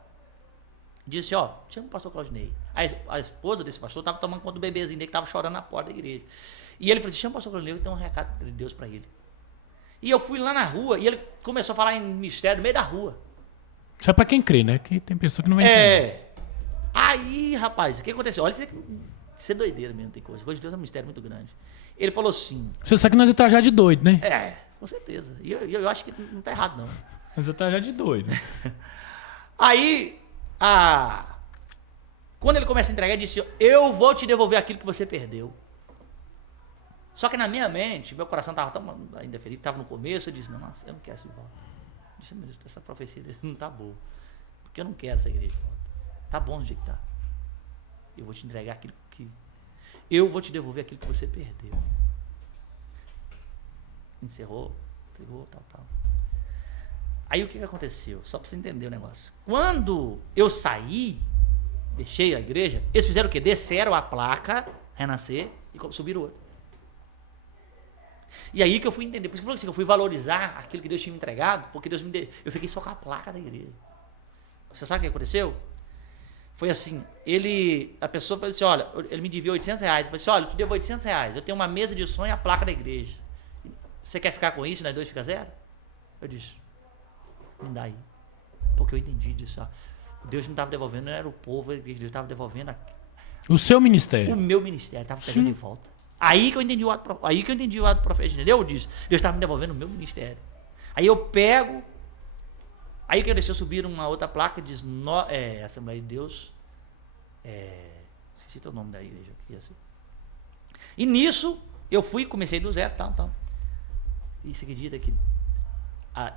disse, chama o pastor Claudinei. A esposa desse pastor estava tomando conta do bebezinho dele que estava chorando na porta da igreja. E ele falou assim, chama o pastor Claudinei, eu tenho um recado de Deus para ele. E eu fui lá na rua e ele começou a falar em mistério no meio da rua. Isso é pra quem crê, né? Que tem pessoa que não vai entender. Aí, rapaz, o que aconteceu? Olha, isso é doideira mesmo, tem coisa. Coisa de Deus é um mistério muito grande. Ele falou assim... Você sabe que nós é trajado de doido, né? Com certeza. E eu acho que não tá errado, não. Mas é trajado de doido. Aí, quando ele começa a entregar, ele disse, eu vou te devolver aquilo que você perdeu. Só que na minha mente, meu coração estava tão ainda ferido, estava no começo, eu disse, não, nossa, eu não quero isso de volta. Eu disse, meu Deus, essa profecia dele não tá boa. Porque eu não quero essa igreja de volta. Tá bom do jeito que tá. Eu vou te entregar aquilo que... Eu vou te devolver aquilo que você perdeu. Encerrou, entregou, tal. Aí o que aconteceu? Só para você entender o negócio. Quando eu saí, deixei a igreja, eles fizeram o quê? Desceram a placa, renascer, e subiram outra. E aí que eu fui entender. Por isso que eu falei assim, eu fui valorizar aquilo que Deus tinha me entregado, porque Deus me deu. Eu fiquei só com a placa da igreja. Você sabe o que aconteceu? Foi assim, a pessoa falou assim, olha, ele me devia R$800. Eu falei assim, olha, eu te devo R$800. Eu tenho uma mesa de som e a placa da igreja. Você quer ficar com isso, nós dois fica zero? Eu disse, me dá aí. Porque eu entendi disso. Ó. Deus não estava devolvendo, não era o povo, Deus estava devolvendo o seu ministério. O meu ministério estava pegando de volta. Aí que eu entendi o ato profético, entendeu? Eu disse, Deus estava me devolvendo o meu ministério. Aí eu pego, aí que eu deixei subir uma outra placa, diz, Assembleia de Deus, esqueci o nome da igreja aqui, assim. E nisso, eu fui, comecei do zero, tal. E você acredita que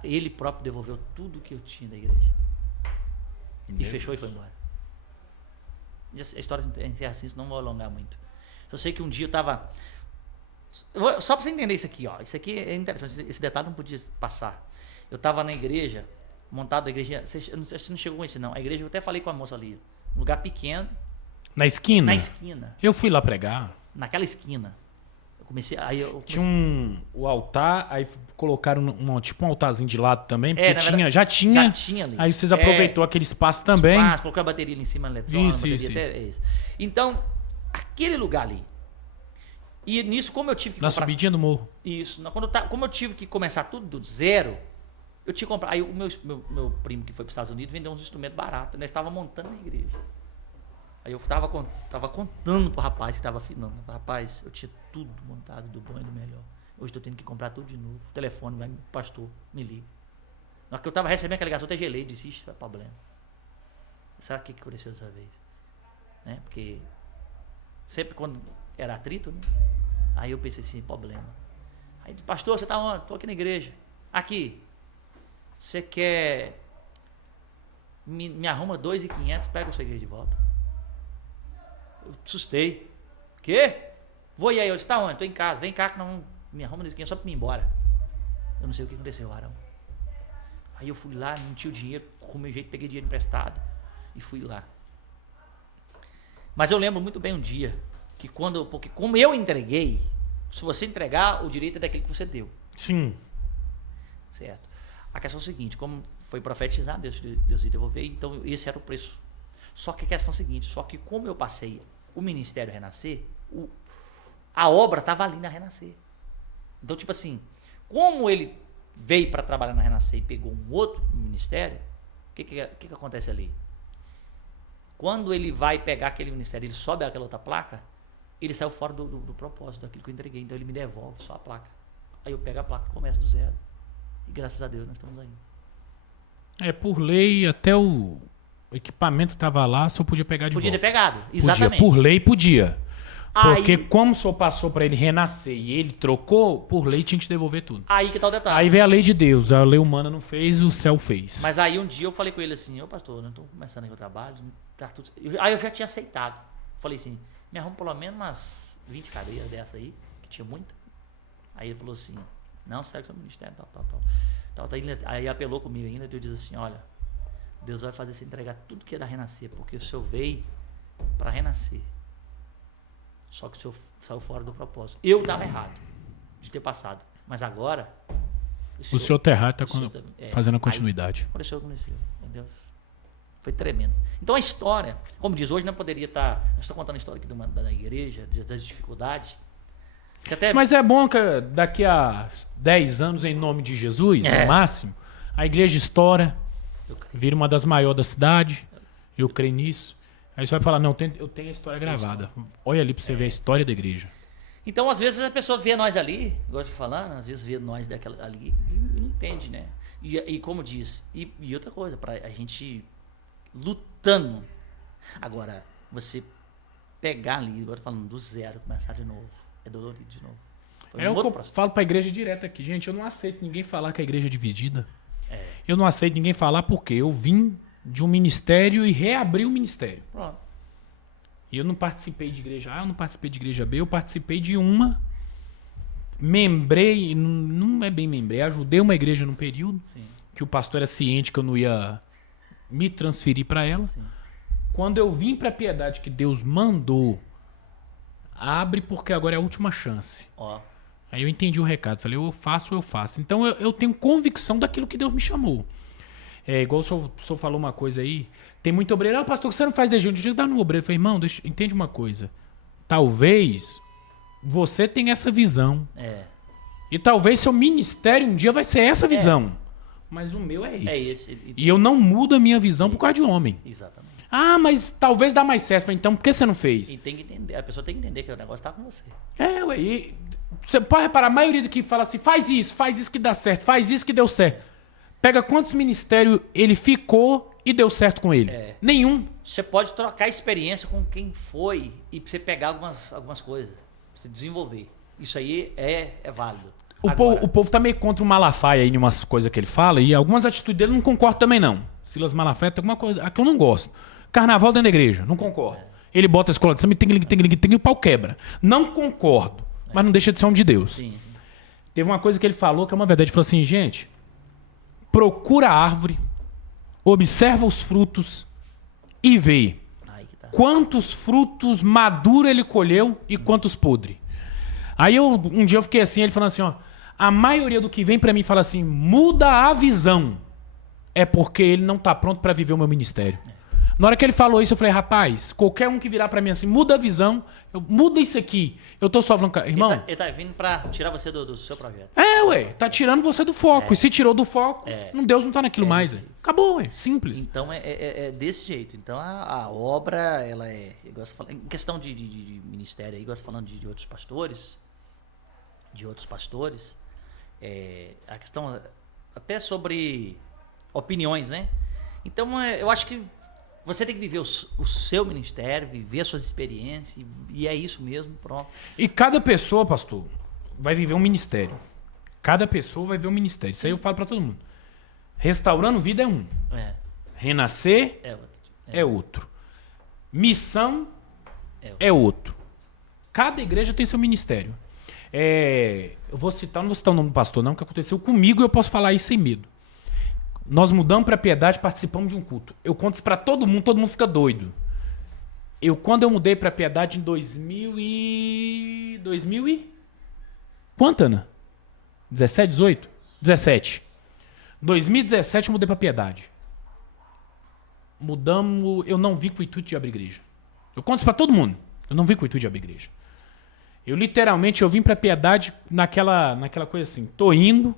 ele próprio devolveu tudo que eu tinha da igreja. E fechou e foi embora. A história encerra assim, não vou alongar muito. Eu sei que um dia eu estava... Só para você entender isso aqui, ó. Isso aqui é interessante, esse detalhe não podia passar. Eu estava na igreja, montado na igreja... Você não chegou com isso, não. A igreja, eu até falei com a moça ali. Um lugar pequeno. Na esquina? Na esquina. Eu fui lá pregar. Naquela esquina. Tinha o altar, aí colocaram tipo um altarzinho de lado também, porque já tinha ali. Aí vocês aproveitou aquele espaço também. Colocou a bateria ali em cima, eletrônica, isso. Então, aquele lugar ali. E nisso, como eu tive que na subidinha do morro. Isso. Como eu tive que começar tudo do zero, eu tinha que comprar. Aí o meu primo que foi para os Estados Unidos vendeu uns instrumentos baratos. Nós estávamos montando a igreja. Aí eu tava contando pro rapaz que tava afinando. Rapaz, eu tinha tudo montado, do bom e do melhor. Hoje estou tendo que comprar tudo de novo. O telefone, vai, pastor, me liga. Na hora que eu tava recebendo aquela ligação, eu até gelei, disse, isso é problema. Sabe o que aconteceu dessa vez? Né? Porque sempre quando era atrito, né? Aí eu pensei assim, problema. Aí, pastor, você tá onde? Tô aqui na igreja. Aqui. Você quer... Me arruma 2.500, pega a sua igreja de volta. Eu assustei. Quê? Vou ir aí. Você tá onde? Tô em casa. Vem cá que não me arruma 2.500 só pra mim ir embora. Eu não sei o que aconteceu, Arão. Aí eu fui lá, não tinha o dinheiro, com o meu jeito, peguei dinheiro emprestado e fui lá. Mas eu lembro muito bem um dia, porque como eu entreguei, se você entregar, o direito é daquele que você deu. Sim. Certo. A questão é o seguinte, como foi profetizado, Deus ia devolver, então esse era o preço. Só que a questão é a seguinte, só que como eu passei o Ministério Renascer, a obra estava ali na Renascer. Então, tipo assim, como ele veio para trabalhar na Renascer e pegou um outro ministério, o que acontece ali? Quando ele vai pegar aquele ministério, ele sobe aquela outra placa, ele saiu fora do propósito, daquilo que eu entreguei. Então ele me devolve só a placa. Aí eu pego a placa e começo do zero. E graças a Deus nós estamos aí. Por lei, até o equipamento estava lá, só podia pegar de volta. Podia ter pegado, exatamente. Por lei, podia. Porque aí, como o senhor passou para ele renascer e ele trocou, por lei tinha que te devolver tudo. Aí que tá o detalhe. Aí veio a lei de Deus, a lei humana não fez, o céu fez. Mas aí um dia eu falei com ele assim, pastor, eu tô começando aqui o trabalho, tá tudo... Aí eu já tinha aceitado. Falei assim, me arruma pelo menos umas 20 cadeiras dessa aí, que tinha muita. Aí ele falou assim, não, segue seu ministério, tal. Aí apelou comigo ainda, e eu disse assim, olha, Deus vai fazer você entregar tudo que é da Renascer, porque o senhor veio para renascer. Só que o senhor saiu fora do propósito. Eu estava errado de ter passado. Mas agora... O senhor está errado, está fazendo a continuidade. Aconteceu, entendeu? Foi tremendo. Então a história, como diz hoje, não poderia estar... Eu estou contando a história aqui da igreja, das dificuldades. Que até... Mas é bom que daqui a 10 anos, em nome de Jesus, no máximo, a igreja estoura, vira uma das maiores da cidade. Eu creio nisso. Aí você vai falar, não, eu tenho a história gravada. Olha ali pra você ver a história da igreja. Então, às vezes, a pessoa vê nós ali, igual eu tô falando, às vezes vê nós ali e não entende, né? E como diz, e outra coisa, pra a gente lutando. Agora, você pegar ali, agora falando do zero, começar de novo, é dolorido de novo. É o que eu falo pra igreja direto aqui. Gente, eu não aceito ninguém falar que a igreja é dividida. Eu não aceito ninguém falar porque eu vim de um ministério e reabri o ministério. Pronto. E eu não participei de igreja A, eu não participei de igreja B, eu participei de uma. Membrei, não é bem membrei, ajudei uma igreja num período. Sim. Que o pastor era ciente que eu não ia me transferir para ela. Sim. Quando eu vim para a piedade que Deus mandou, abre porque agora é a última chance. Ó. Aí eu entendi o recado, falei, eu faço. Então eu tenho convicção daquilo que Deus me chamou. É igual o senhor falou uma coisa aí, tem muito obreiro, pastor, você não faz de jeito, dá no obreiro. Eu falei, irmão, entende uma coisa. Talvez você tenha essa visão. E talvez seu ministério um dia vai ser essa visão. Mas o meu é esse. E eu não mudo a minha visão por causa de homem. Exatamente. Ah, mas talvez dá mais certo. Então por que você não fez? E tem que entender, a pessoa tem que entender que o negócio tá com você. Ué, e você pode reparar, a maioria daqui fala assim, faz isso que dá certo, faz isso que deu certo. Pega quantos ministérios ele ficou e deu certo com ele? Nenhum. Você pode trocar experiência com quem foi e você pegar algumas coisas, pra você desenvolver. Isso aí é válido. O povo tá meio contra o Malafaia aí em umas coisas que ele fala e algumas atitudes dele eu não concordo também não. Silas Malafaia tem alguma coisa que eu não gosto. Carnaval dentro da igreja, não concordo. Ele bota a escola de samba e o pau quebra. Não concordo, mas não deixa de ser um de Deus. Sim. Teve uma coisa que ele falou que é uma verdade. Ele falou assim, gente, procura a árvore, observa os frutos e vê quantos frutos maduros ele colheu e quantos podres. Aí um dia eu fiquei assim, ele falando assim, ó, a maioria do que vem pra mim fala assim, muda a visão. É porque ele não tá pronto pra viver o meu ministério. Na hora que ele falou isso, eu falei, rapaz, qualquer um que virar pra mim assim, muda a visão, muda isso aqui. Eu tô só falando, irmão... Ele tá vindo pra tirar você do seu projeto. Tá tirando você do foco. E se tirou do foco, Deus não tá naquilo mais. Acabou, simples. Então é desse jeito. Então a obra, ela é... Eu gosto de falar, em questão de ministério aí, gosto falando de outros pastores, a questão até sobre opiniões, né? Então eu acho que você tem que viver o seu ministério, viver as suas experiências, e é isso mesmo, pronto. E cada pessoa, pastor, vai viver um ministério. Cada pessoa vai viver um ministério. Isso aí eu falo pra todo mundo. Restaurando vida é um. Renascer é outro. Missão é outro. Cada igreja tem seu ministério. Eu vou citar, não vou citar o nome do pastor não, que aconteceu comigo e eu posso falar isso sem medo. Nós mudamos para a Piedade, participamos de um culto. Eu conto isso para todo mundo fica doido. Quando eu mudei para a Piedade em 2000 e... Quanto, Ana? 17, 18? 17. 2017 eu mudei para a Piedade. Mudamos, eu não vi com o intuito de abrir igreja. Eu conto isso para todo mundo. Eu não vi com o intuito de abrir igreja. Eu vim para a Piedade naquela coisa assim, tô indo,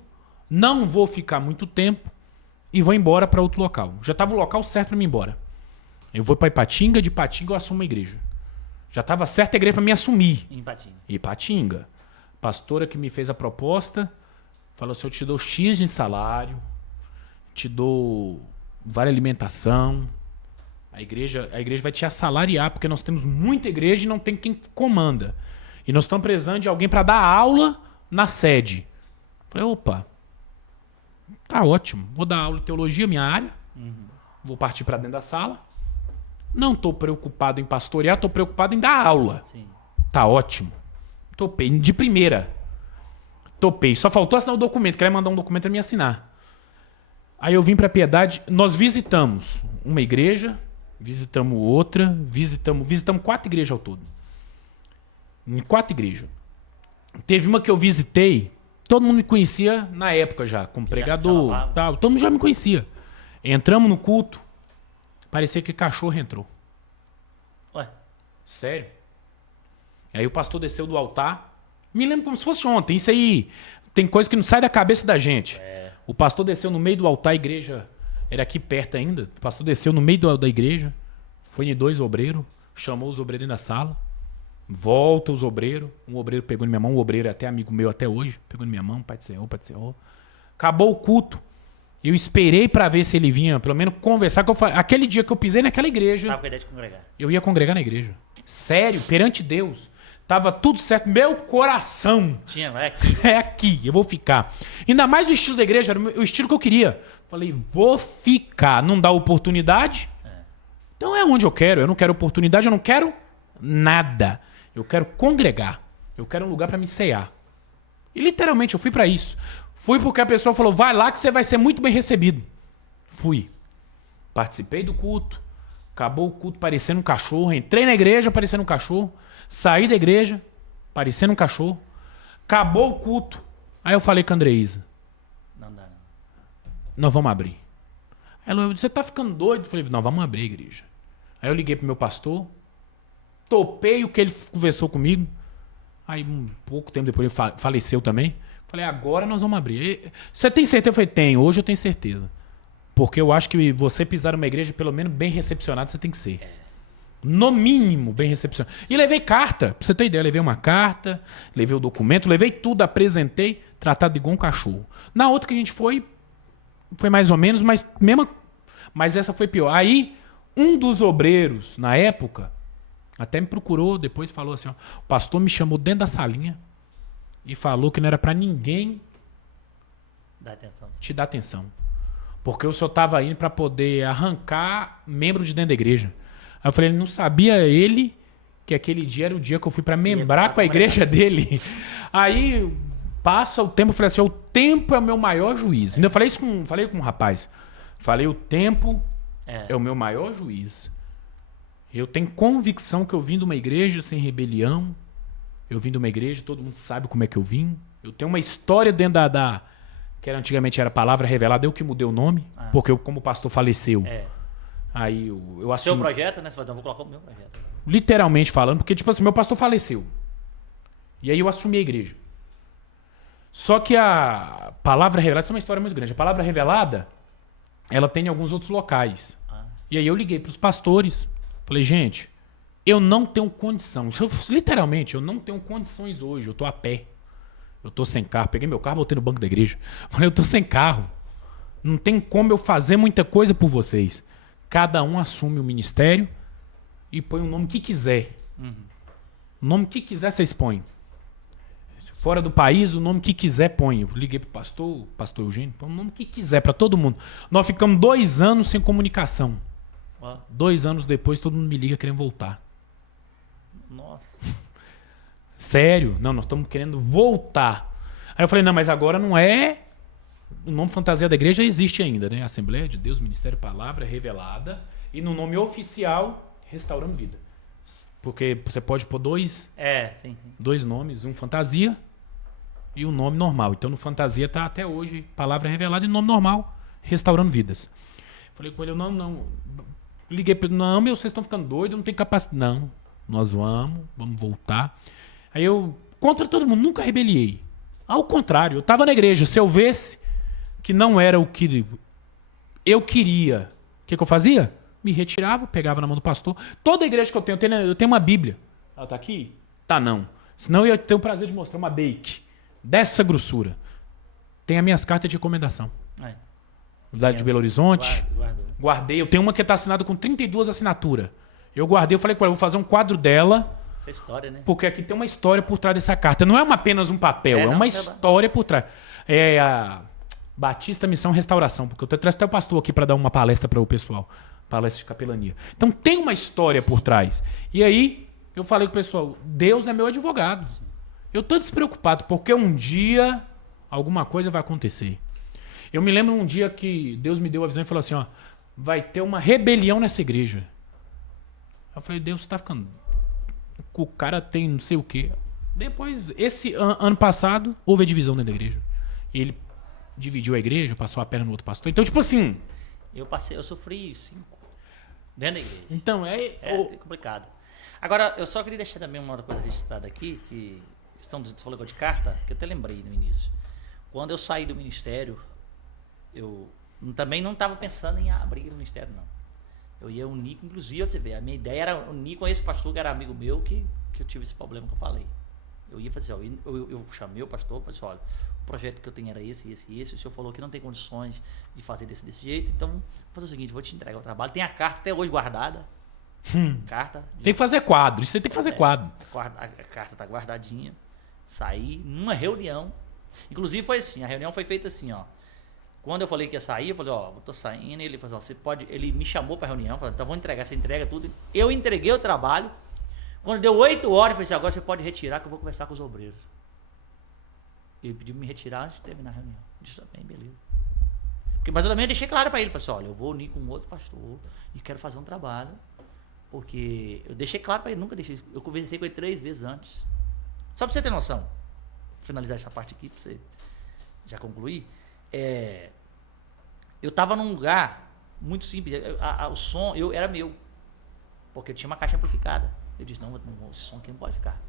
não vou ficar muito tempo, e vou embora para outro local. Já estava o local certo para mim ir embora. Eu vou para Ipatinga, de Ipatinga eu assumo a igreja. Já estava certa a igreja para me assumir. Ipatinga. Pastora que me fez a proposta, falou assim, eu te dou X de salário, te dou vale alimentação, a igreja vai te assalariar, porque nós temos muita igreja e não tem quem comanda. E nós estamos precisando de alguém para dar aula na sede. Falei, opa, tá ótimo. Vou dar aula de teologia, minha área. Vou partir para dentro da sala. Não estou preocupado em pastorear, estou preocupado em dar aula. Sim. Tá ótimo. Topei de primeira. Topei. Só faltou assinar o documento. Queria mandar um documento para me assinar. Aí eu vim para Piedade. Nós visitamos uma igreja, visitamos outra, visitamos 4 igrejas ao todo. Em 4 igrejas. Teve uma que eu visitei. Todo mundo me conhecia na época já, como pregador, tal. Todo mundo já me conhecia. Entramos no culto. parecia que cachorro entrou. Ué, Sério? Aí o pastor desceu do altar. Me lembro como se fosse ontem. Isso aí tem coisa que não sai da cabeça da gente. O pastor desceu no meio do altar, a igreja era aqui perto ainda. O pastor desceu no meio da igreja, foi em 2 obreiros, chamou os obreiros na sala. Volta os obreiros. Um obreiro pegou na minha mão, um obreiro é até amigo meu até hoje. Pegou na minha mão, Pai do Senhor, Pai do Senhor. Acabou o culto. Eu esperei pra ver se ele vinha, pelo menos conversar. Aquele dia que eu pisei naquela igreja, tava com a ideia de congregar. eu ia congregar na igreja. Sério, perante Deus. Tava tudo certo. Meu coração Tinha, vai aqui. é aqui, eu vou ficar. Ainda mais o estilo da igreja, era o estilo que eu queria. Falei, vou ficar. Não dá oportunidade? Então é onde eu quero. Eu não quero oportunidade, eu não quero nada. Eu quero congregar. Eu quero um lugar pra me ceiar. E literalmente eu fui pra isso. Fui porque a pessoa falou, vai lá que você vai ser muito bem recebido. Fui. Participei do culto. Acabou o culto parecendo um cachorro. Entrei na igreja parecendo um cachorro. Saí da igreja parecendo um cachorro. Acabou o culto. Aí eu falei com a Andreísa, Não dá, não. nós vamos abrir. Ela, você tá ficando doido? Eu falei, não, vamos abrir a igreja. Aí eu liguei pro meu pastor. Topei o que ele conversou comigo. Aí um pouco tempo depois ele faleceu também. Falei, agora nós vamos abrir. E, você tem certeza? Eu falei, tenho. Hoje eu tenho certeza. Porque eu acho que você pisar numa igreja, pelo menos bem recepcionado, você tem que ser. No mínimo, bem recepcionado. E levei carta. Pra você ter ideia, levei uma carta, levei o documento, levei tudo, apresentei, tratado igual um cachorro. Na outra que a gente foi mais ou menos, mas essa foi pior. Aí, um dos obreiros, na época, até me procurou, depois falou assim, ó, o pastor me chamou dentro da salinha e falou que não era pra ninguém Dá atenção. te dar atenção. Porque o senhor tava indo pra poder arrancar membro de dentro da igreja. Aí eu falei, ele não sabia ele que aquele dia era o dia que eu fui pra membrar com a igreja dele. Aí passa o tempo, eu falei assim, o tempo é o meu maior juiz. Eu falei com um rapaz. Falei, o tempo é o meu maior juiz. Eu tenho convicção que eu vim de uma igreja sem rebelião. Eu vim de uma igreja, todo mundo sabe como é que eu vim. Eu tenho uma história dentro que antigamente era Palavra Revelada, eu que mudei o nome, porque como o pastor faleceu. Aí eu assumi. Seu projeto, né? Você vai, então, vou colocar o meu projeto. Literalmente falando, porque tipo assim, meu pastor faleceu. E aí eu assumi a igreja. Só que a Palavra Revelada, isso é uma história muito grande. A Palavra Revelada, ela tem em alguns outros locais. E aí eu liguei para os pastores, falei, gente, eu não tenho condição. Literalmente, eu não tenho condições hoje. Eu tô a pé. Eu tô sem carro. Peguei meu carro, botei no banco da igreja. Falei, eu tô sem carro. Não tem como eu fazer muita coisa por vocês. Cada um assume o ministério e põe o nome que quiser. O nome que quiser, vocês põem. Fora do país, o nome que quiser, põe. Eu liguei pro pastor Eugênio, põe o nome que quiser para todo mundo. Nós ficamos 2 anos sem comunicação. 2 anos depois, todo mundo me liga querendo voltar. Nossa. Sério? Não, nós estamos querendo voltar. Aí eu falei, não, mas agora não é... O nome fantasia da igreja existe ainda, né? Assembleia de Deus, Ministério Palavra Revelada. E no nome oficial, Restaurando Vida. Porque você pode pôr Sim. 2 nomes, um fantasia e um nome normal. Então no fantasia tá até hoje Palavra Revelada e no nome normal, Restaurando Vidas. Falei com ele, não. Liguei para ele, não, vocês estão ficando doidos, eu não tenho capacidade. Não, nós vamos voltar. Aí eu, contra todo mundo, nunca rebeliei. Ao contrário, eu estava na igreja. Se eu visse que não era o que eu queria, o que eu fazia? Me retirava, pegava na mão do pastor. Toda igreja que eu tenho uma Bíblia. Ela tá aqui? Tá, não. Senão eu tenho o prazer de mostrar uma Dake dessa grossura. Tem as minhas cartas de recomendação. Universidade de Belo Horizonte. Guardei. Eu tenho uma que está assinada com 32 assinaturas. Eu guardei, eu falei com ela, vou fazer um quadro dela. Essa história, né? Porque aqui tem uma história por trás dessa carta. Não é apenas um papel, é uma história por trás. É a Batista Missão Restauração. Porque eu trouxe até o pastor aqui para dar uma palestra para o pessoal. Palestra de capelania. Então tem uma história por trás. E aí eu falei com o pessoal, Deus é meu advogado. Eu tô despreocupado, porque um dia alguma coisa vai acontecer. Eu me lembro um dia que Deus me deu a visão e falou assim, ó, vai ter uma rebelião nessa igreja. Eu falei, Deus, você tá ficando... O cara tem não sei o quê. Depois, esse ano passado, houve a divisão dentro da igreja. Ele dividiu a igreja, passou a perna no outro pastor. Então, tipo assim... Eu sofri 5. Dentro da igreja. Então, É complicado. Agora, eu só queria deixar também uma outra coisa registrada aqui, que você falou agora de carta, que eu até lembrei no início. Quando eu saí do ministério, eu também não estava pensando em abrir o ministério, não. Eu ia unir, inclusive, você vê, a minha ideia era unir com esse pastor que era amigo meu, que eu tive esse problema que eu falei. Eu ia fazer, eu chamei o pastor, falei assim, olha, o projeto que eu tenho era esse, o senhor falou que não tem condições de fazer desse jeito, então, vou fazer o seguinte, vou te entregar o trabalho, tem a carta até hoje guardada, carta. Tem que fazer quadro, isso aí tem que fazer quadro. A carta tá guardadinha, saí numa reunião, inclusive foi assim, a reunião foi feita assim, ó, quando eu falei que ia sair, eu falei, ó, eu tô saindo, ele falou, ó, você pode, ele me chamou pra reunião, falou, então vou entregar, você entrega tudo, eu entreguei o trabalho, quando deu 8 horas, eu falei assim, agora você pode retirar que eu vou conversar com os obreiros. Ele pediu pra me retirar antes de terminar a reunião. Eu disse, bem, beleza. Mas eu também deixei claro pra ele, falei assim, olha, eu vou unir com outro pastor e quero fazer um trabalho, porque eu deixei claro pra ele, nunca deixei, eu conversei com ele 3 vezes antes. Só pra você ter noção, vou finalizar essa parte aqui, pra você já concluir, eu tava num lugar muito simples, o som era meu, porque eu tinha uma caixa amplificada. Eu disse, não, esse som aqui não pode ficar.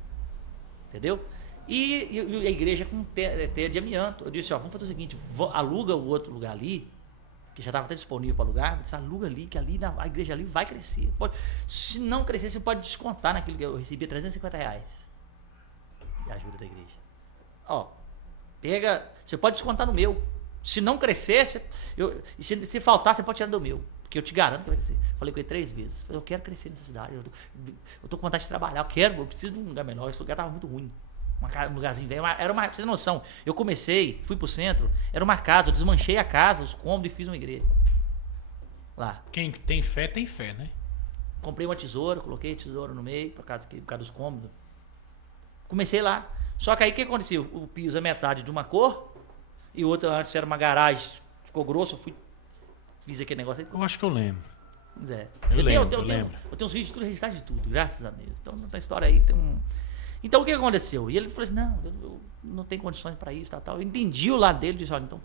Entendeu? E a igreja com teia de amianto. Eu disse, ó, vamos fazer o seguinte, aluga o outro lugar ali, que já estava até disponível para alugar, eu disse, aluga ali, que ali a igreja ali vai crescer. Se não crescer, você pode descontar naquilo que eu recebia R$350 de ajuda da igreja. Ó, você pode descontar no meu. Se não crescer, se faltar, você pode tirar do meu. Porque eu te garanto que vai crescer. Falei com ele 3 vezes. Falei, eu quero crescer nessa cidade. Eu tô com vontade de trabalhar. Eu preciso de um lugar melhor. Esse lugar tava muito ruim. Um lugarzinho velho. Pra você ter noção. Eu comecei, fui pro centro. Era uma casa. Eu desmanchei a casa, os cômodos e fiz uma igreja. Lá. Quem tem fé, né? Comprei uma tesoura, coloquei a tesoura no meio, por causa dos cômodos. Comecei lá. Só que aí o que aconteceu? O piso é metade de uma cor. E o outro antes era uma garagem. Ficou grosso, fiz aquele negócio aí. Eu acho que eu lembro. Eu lembro. Eu tenho os vídeos tudo registrados de tudo, graças a Deus. Então, não tem história aí, Então, o que aconteceu? E ele falou assim, não, eu não tenho condições para isso, tal. Eu entendi o lado dele, disse, olha, então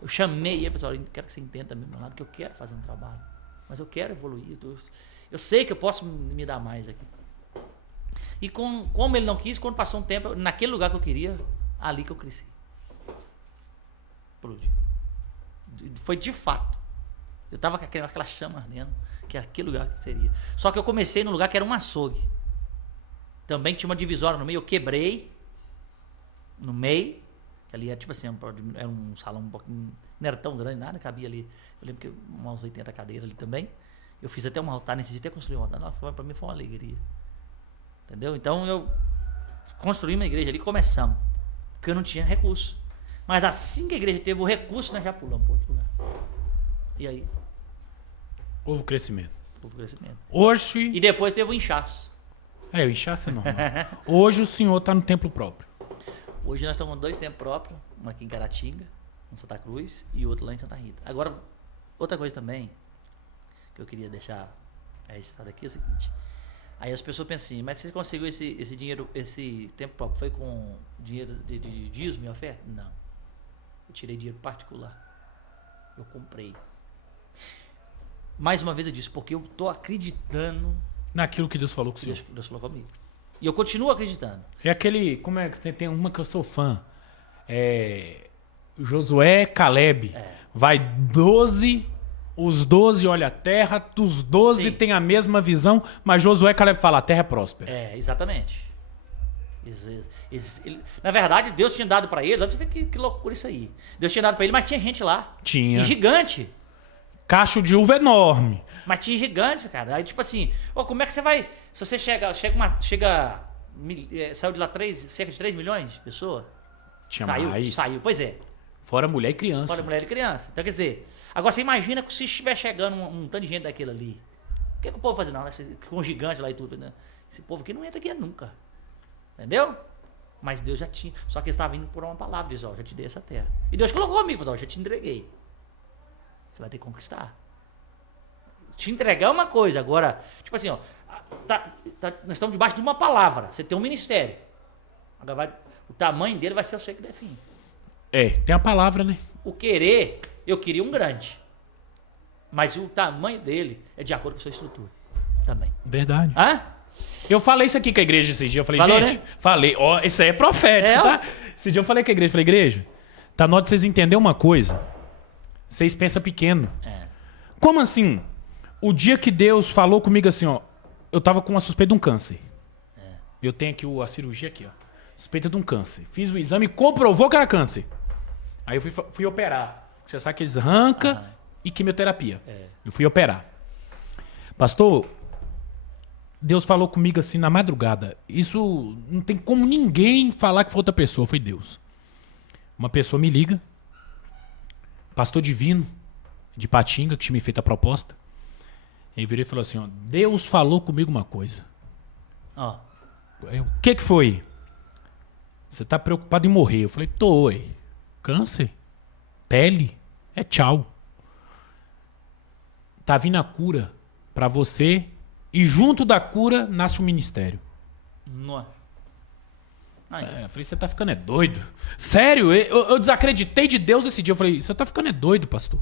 eu chamei ele, falei, olha, quero que você entenda também o meu lado, que eu quero fazer um trabalho. Mas eu quero evoluir. Eu sei que eu posso me dar mais aqui. E como ele não quis, quando passou um tempo, naquele lugar que eu queria, ali que eu cresci. Explodiu. Foi de fato. Eu tava com aquela chama ardendo, que era aquele lugar que seria. Só que eu comecei num lugar que era um açougue. Também tinha uma divisória no meio, eu quebrei no meio. Ali era tipo assim, era um salão um pouquinho, não era tão grande, nada, cabia ali. Eu lembro que umas 80 cadeiras ali também. Eu fiz até um altar nesse dia, até construí um altar. Nossa, pra mim foi uma alegria. Entendeu? Então eu construí uma igreja ali e começamos. Porque eu não tinha recurso. Mas assim que a igreja teve o recurso, nós já pulamos para outro lugar. E aí? Houve crescimento. E depois teve o inchaço. O inchaço é normal. Hoje o senhor está no templo próprio. Hoje nós estamos com 2 templos próprios. Um aqui em Caratinga, em Santa Cruz, e outro lá em Santa Rita. Agora, outra coisa também, que eu queria deixar registrado aqui é o seguinte. Aí as pessoas pensam assim, mas você conseguiu esse dinheiro, esse templo próprio, foi com dinheiro de dízimo e oferta? Não. Eu tirei dinheiro particular. Eu comprei. Mais uma vez eu disse, porque eu tô acreditando naquilo que Deus falou com o senhor. Deus falou comigo. E eu continuo acreditando. É aquele, como é que tem uma que eu sou fã. Josué Caleb. Vai 12, os 12 olham a terra, os 12 têm a mesma visão, mas Josué Caleb fala, a terra é próspera. Exatamente. Na verdade, Deus tinha dado pra ele, olha pra você ver que loucura isso aí. Deus tinha dado pra ele, mas tinha gente lá. Tinha. E gigante. Cacho de uva enorme. Mas tinha gigante, cara. Aí, tipo assim, como é que você vai... Se você saiu de lá cerca de 3 milhões de pessoas? Saiu, pois é. Fora mulher e criança. Fora mulher e criança. Então, quer dizer, agora você imagina que se estiver chegando um tanto de gente daquilo ali, o que o povo vai fazer? Não, né? Com um gigante lá e tudo, né? Esse povo aqui não entra aqui nunca. Entendeu? Mas Deus já tinha. Só que ele estava vindo por uma palavra, diz, já te dei essa terra. E Deus colocou comigo, falou, já te entreguei. Você vai ter que conquistar. Te entregar é uma coisa, agora, tipo assim, nós estamos debaixo de uma palavra. Você tem um ministério. Agora o tamanho dele vai ser o que define. Tem a palavra, né? O querer, eu queria um grande. Mas o tamanho dele é de acordo com a sua estrutura. Também. Verdade. Hã? Eu falei isso aqui com a igreja esse dia. Eu falei, Falou, gente, né? falei, ó, isso aí é profético, tá? Esse dia eu falei com a igreja, falei, igreja, tá na hora de vocês entenderem uma coisa. Vocês pensam pequeno. Como assim? O dia que Deus falou comigo assim, ó, eu tava com uma suspeita de um câncer. Eu tenho aqui a cirurgia aqui, ó. Suspeita de um câncer. Fiz o exame e comprovou que era câncer. Aí eu fui operar. Você sabe que eles arrancam e quimioterapia. Eu fui operar. Pastor, Deus falou comigo assim na madrugada. Isso não tem como ninguém falar que foi outra pessoa, foi Deus. Uma pessoa me liga, pastor divino, de Patinga, que tinha me feito a proposta. Ele virou e falou assim, ó, Deus falou comigo uma coisa. Ó. O que foi? Você tá preocupado em morrer? Eu falei, tô, ué. Câncer? Pele? É tchau. Tá vindo a cura pra você e junto da cura nasce um ministério. Não. Eu falei, você tá ficando doido? Sério? Eu desacreditei de Deus esse dia. Eu falei, você tá ficando doido, pastor?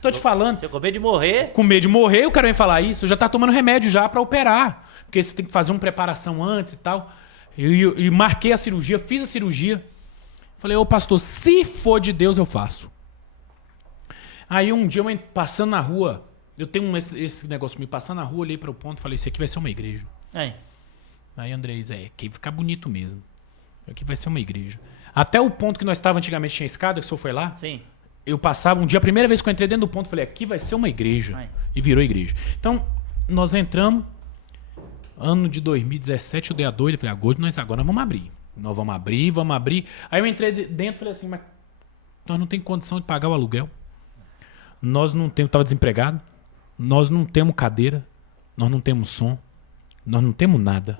Tô te falando. Você com medo de morrer? Com medo de morrer, o cara vem falar isso. Eu já tá tomando remédio já pra operar. Porque você tem que fazer uma preparação antes e tal. Eu marquei a cirurgia, fiz a cirurgia. Falei, ô pastor, se for de Deus eu faço. Aí um dia eu passando na rua, eu tenho esse negócio de me passar na rua, olhei para o ponto e falei, isso aqui vai ser uma igreja. Aí Andrés, aqui fica bonito mesmo. Aqui vai ser uma igreja. Até o ponto que nós estávamos antigamente, tinha escada, que o senhor foi lá. Sim. Eu passava um dia, a primeira vez que eu entrei dentro do ponto, falei, aqui vai ser uma igreja. E virou igreja. Então, nós entramos, ano de 2017, eu dei a doida, falei, agora nós vamos abrir. Nós vamos abrir. Aí eu entrei dentro e falei assim, mas nós não temos condição de pagar o aluguel. Nós não temos, estava desempregado. Nós não temos cadeira. Nós não temos som. Nós não temos nada.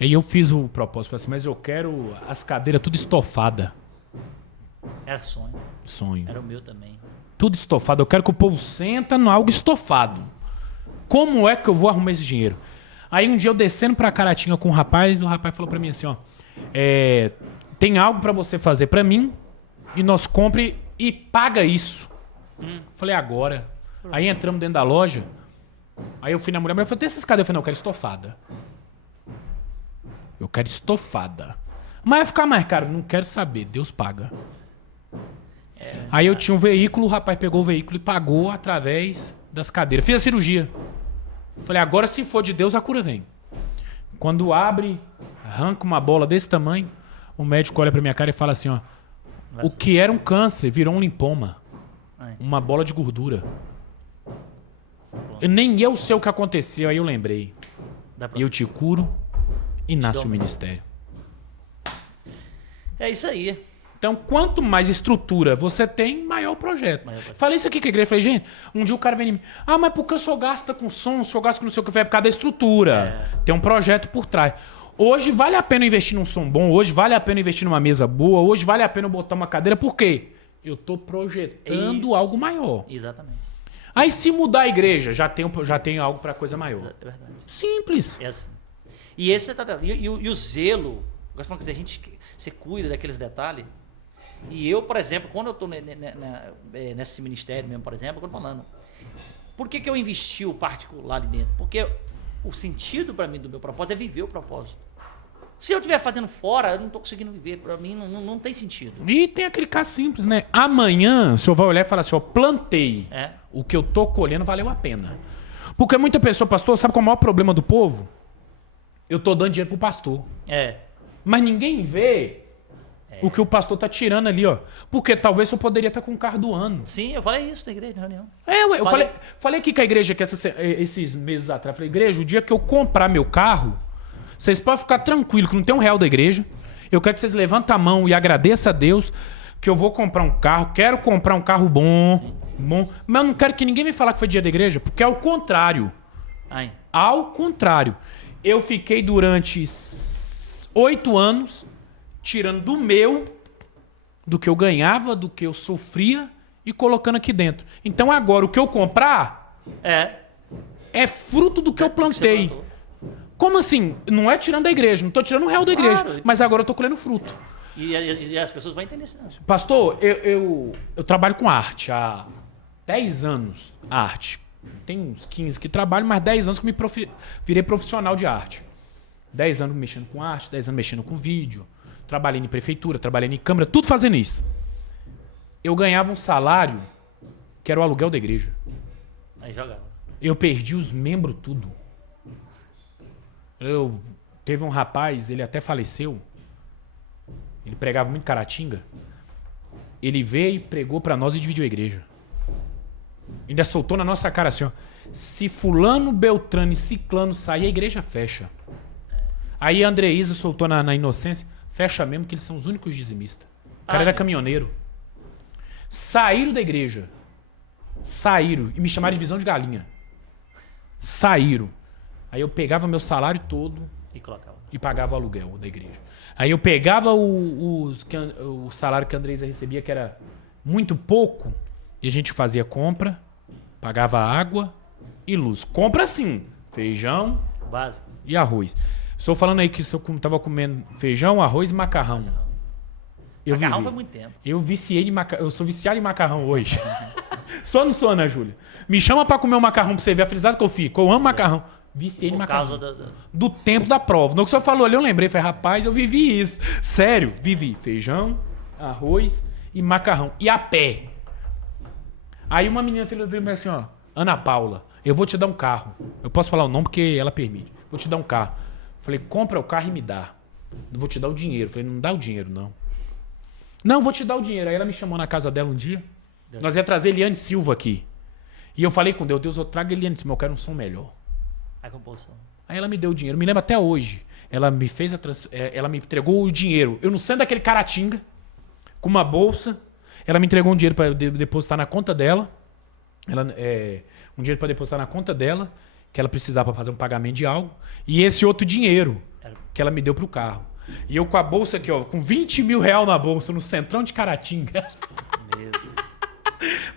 Aí eu fiz o propósito, falei assim, mas eu quero as cadeiras tudo estofada. Era sonho. Sonho. Era o meu também. Tudo estofado. Eu quero que o povo senta em algo estofado. Como é que eu vou arrumar esse dinheiro? Aí um dia eu descendo pra Caratinga com o rapaz falou pra mim assim, ó, tem algo pra você fazer pra mim e nós compre e paga isso. Falei, agora. Aí entramos dentro da loja, aí eu fui na mulher falei, tem essas cadeiras? Eu falei, não, eu quero estofada. Eu quero estofada. Mas vai ficar mais caro? Não quero saber, Deus paga. Aí eu tinha um veículo, o rapaz pegou o veículo e pagou através das cadeiras. Fiz a cirurgia. Falei, agora se for de Deus, a cura vem. Quando abre, arranca uma bola desse tamanho, o médico olha pra minha cara e fala assim, ó, o que era um câncer virou um linfoma. Uma bola de gordura. Nem eu sei o que aconteceu, aí eu lembrei. E eu te curo e nasce o ministério. É isso aí. Então, quanto mais estrutura você tem, maior o projeto. Falei isso aqui com a igreja. Falei, gente, um dia o cara vem em mim. Ah, mas por que o senhor gasta com som, o senhor gasta com não sei o que? É por causa da estrutura. Tem um projeto por trás. Hoje vale a pena investir num som bom, hoje vale a pena investir numa mesa boa, hoje vale a pena botar uma cadeira. Por quê? Eu tô projetando algo maior. Exatamente. Aí se mudar a igreja, já tem algo para coisa maior. É verdade. Simples. É assim. E esse e o zelo, eu gosto de falar que você cuida daqueles detalhes. E eu, por exemplo, quando eu estou nesse ministério mesmo, por exemplo, eu estou falando, por que eu investi o particular ali dentro? Porque o sentido para mim do meu propósito é viver o propósito. Se eu estiver fazendo fora, eu não estou conseguindo viver. Para mim não tem sentido. E tem aquele caso simples, né? Amanhã o senhor vai olhar e falar assim, ó, plantei. O que eu tô colhendo valeu a pena. Porque muita pessoa, pastor, sabe qual é o maior problema do povo? Eu tô dando dinheiro pro pastor. Mas ninguém vê o que o pastor tá tirando ali, ó. Porque talvez eu poderia estar com o carro do ano. Sim, eu falei isso na igreja, na reunião. Eu falei aqui com a igreja que esses meses atrás. Falei, igreja, o dia que eu comprar meu carro, vocês podem ficar tranquilos que não tem R$1 da igreja. Eu quero que vocês levantem a mão e agradeçam a Deus que eu vou comprar um carro. Quero comprar um carro bom. Mas eu não quero que ninguém me falar que foi dia da igreja, porque é o contrário. Ao contrário. Eu fiquei durante 8 anos tirando do que eu ganhava, do que eu sofria e colocando aqui dentro. Então agora o que eu comprar é fruto do que eu plantei. Como assim? Não é tirando da igreja, não tô tirando R$1 da igreja, mas agora eu tô colhendo fruto. E as pessoas vão entender isso. Pastor, eu trabalho com arte há 10 anos arte. Tem uns 15 que trabalho, mas 10 anos que virei profissional de arte. 10 anos mexendo com arte, 10 anos mexendo com vídeo. Trabalhei em prefeitura, trabalhei em câmara, tudo fazendo isso. Eu ganhava um salário que era o aluguel da igreja. Aí jogava. Eu perdi os membros tudo. Teve um rapaz, ele até faleceu. Ele pregava muito Caratinga. Ele veio e pregou pra nós e dividiu a igreja. Ainda soltou na nossa cara assim, ó. Se fulano, Beltrano e Ciclano sair, a igreja fecha. Aí a Andreísa soltou na inocência. Fecha mesmo, que eles são os únicos dizimistas. O cara era caminhoneiro. Saíram da igreja. Saíram. E me chamaram de visão de galinha. Saíram. Aí eu pegava meu salário todo e pagava o aluguel da igreja. Aí eu pegava o salário que a Andreísa recebia, que era muito pouco, e a gente fazia compra, pagava água e luz. Compra sim, feijão básico e arroz. Estou falando aí que eu tava comendo feijão, arroz e macarrão. Macarrão foi muito tempo. Eu sou viciado em macarrão hoje. Só não sou, Ana Júlia. Me chama pra comer um macarrão pra você ver a felicidade que eu fico. Eu amo macarrão. Viciei em macarrão. Por causa do tempo da prova. No que o senhor falou ali, eu lembrei. Falei, rapaz, eu vivi isso. Sério, vivi feijão, arroz e macarrão. E a pé. Aí uma menina falou assim, ó, Ana Paula, eu vou te dar um carro. Eu posso falar o nome porque ela permite. Vou te dar um carro. Falei, compra o carro e me dá. Vou te dar o dinheiro. Falei, não dá o dinheiro, não. Não, vou te dar o dinheiro. Aí ela me chamou na casa dela um dia. Nós ia trazer Eliane Silva aqui. E eu falei com Deus, eu trago Eliane Silva, eu quero um som melhor. Aí ela me deu o dinheiro. Me lembro até hoje. Ela me fez ela me entregou o dinheiro. Eu no centro daquele Caratinga, com uma bolsa. Ela me entregou um dinheiro para depositar na conta dela. Um dinheiro para depositar na conta dela, que ela precisava para fazer um pagamento de algo. E esse outro dinheiro que ela me deu pro carro. E eu com a bolsa aqui, ó, com 20 mil reais na bolsa, no centrão de Caratinga. Meu Deus.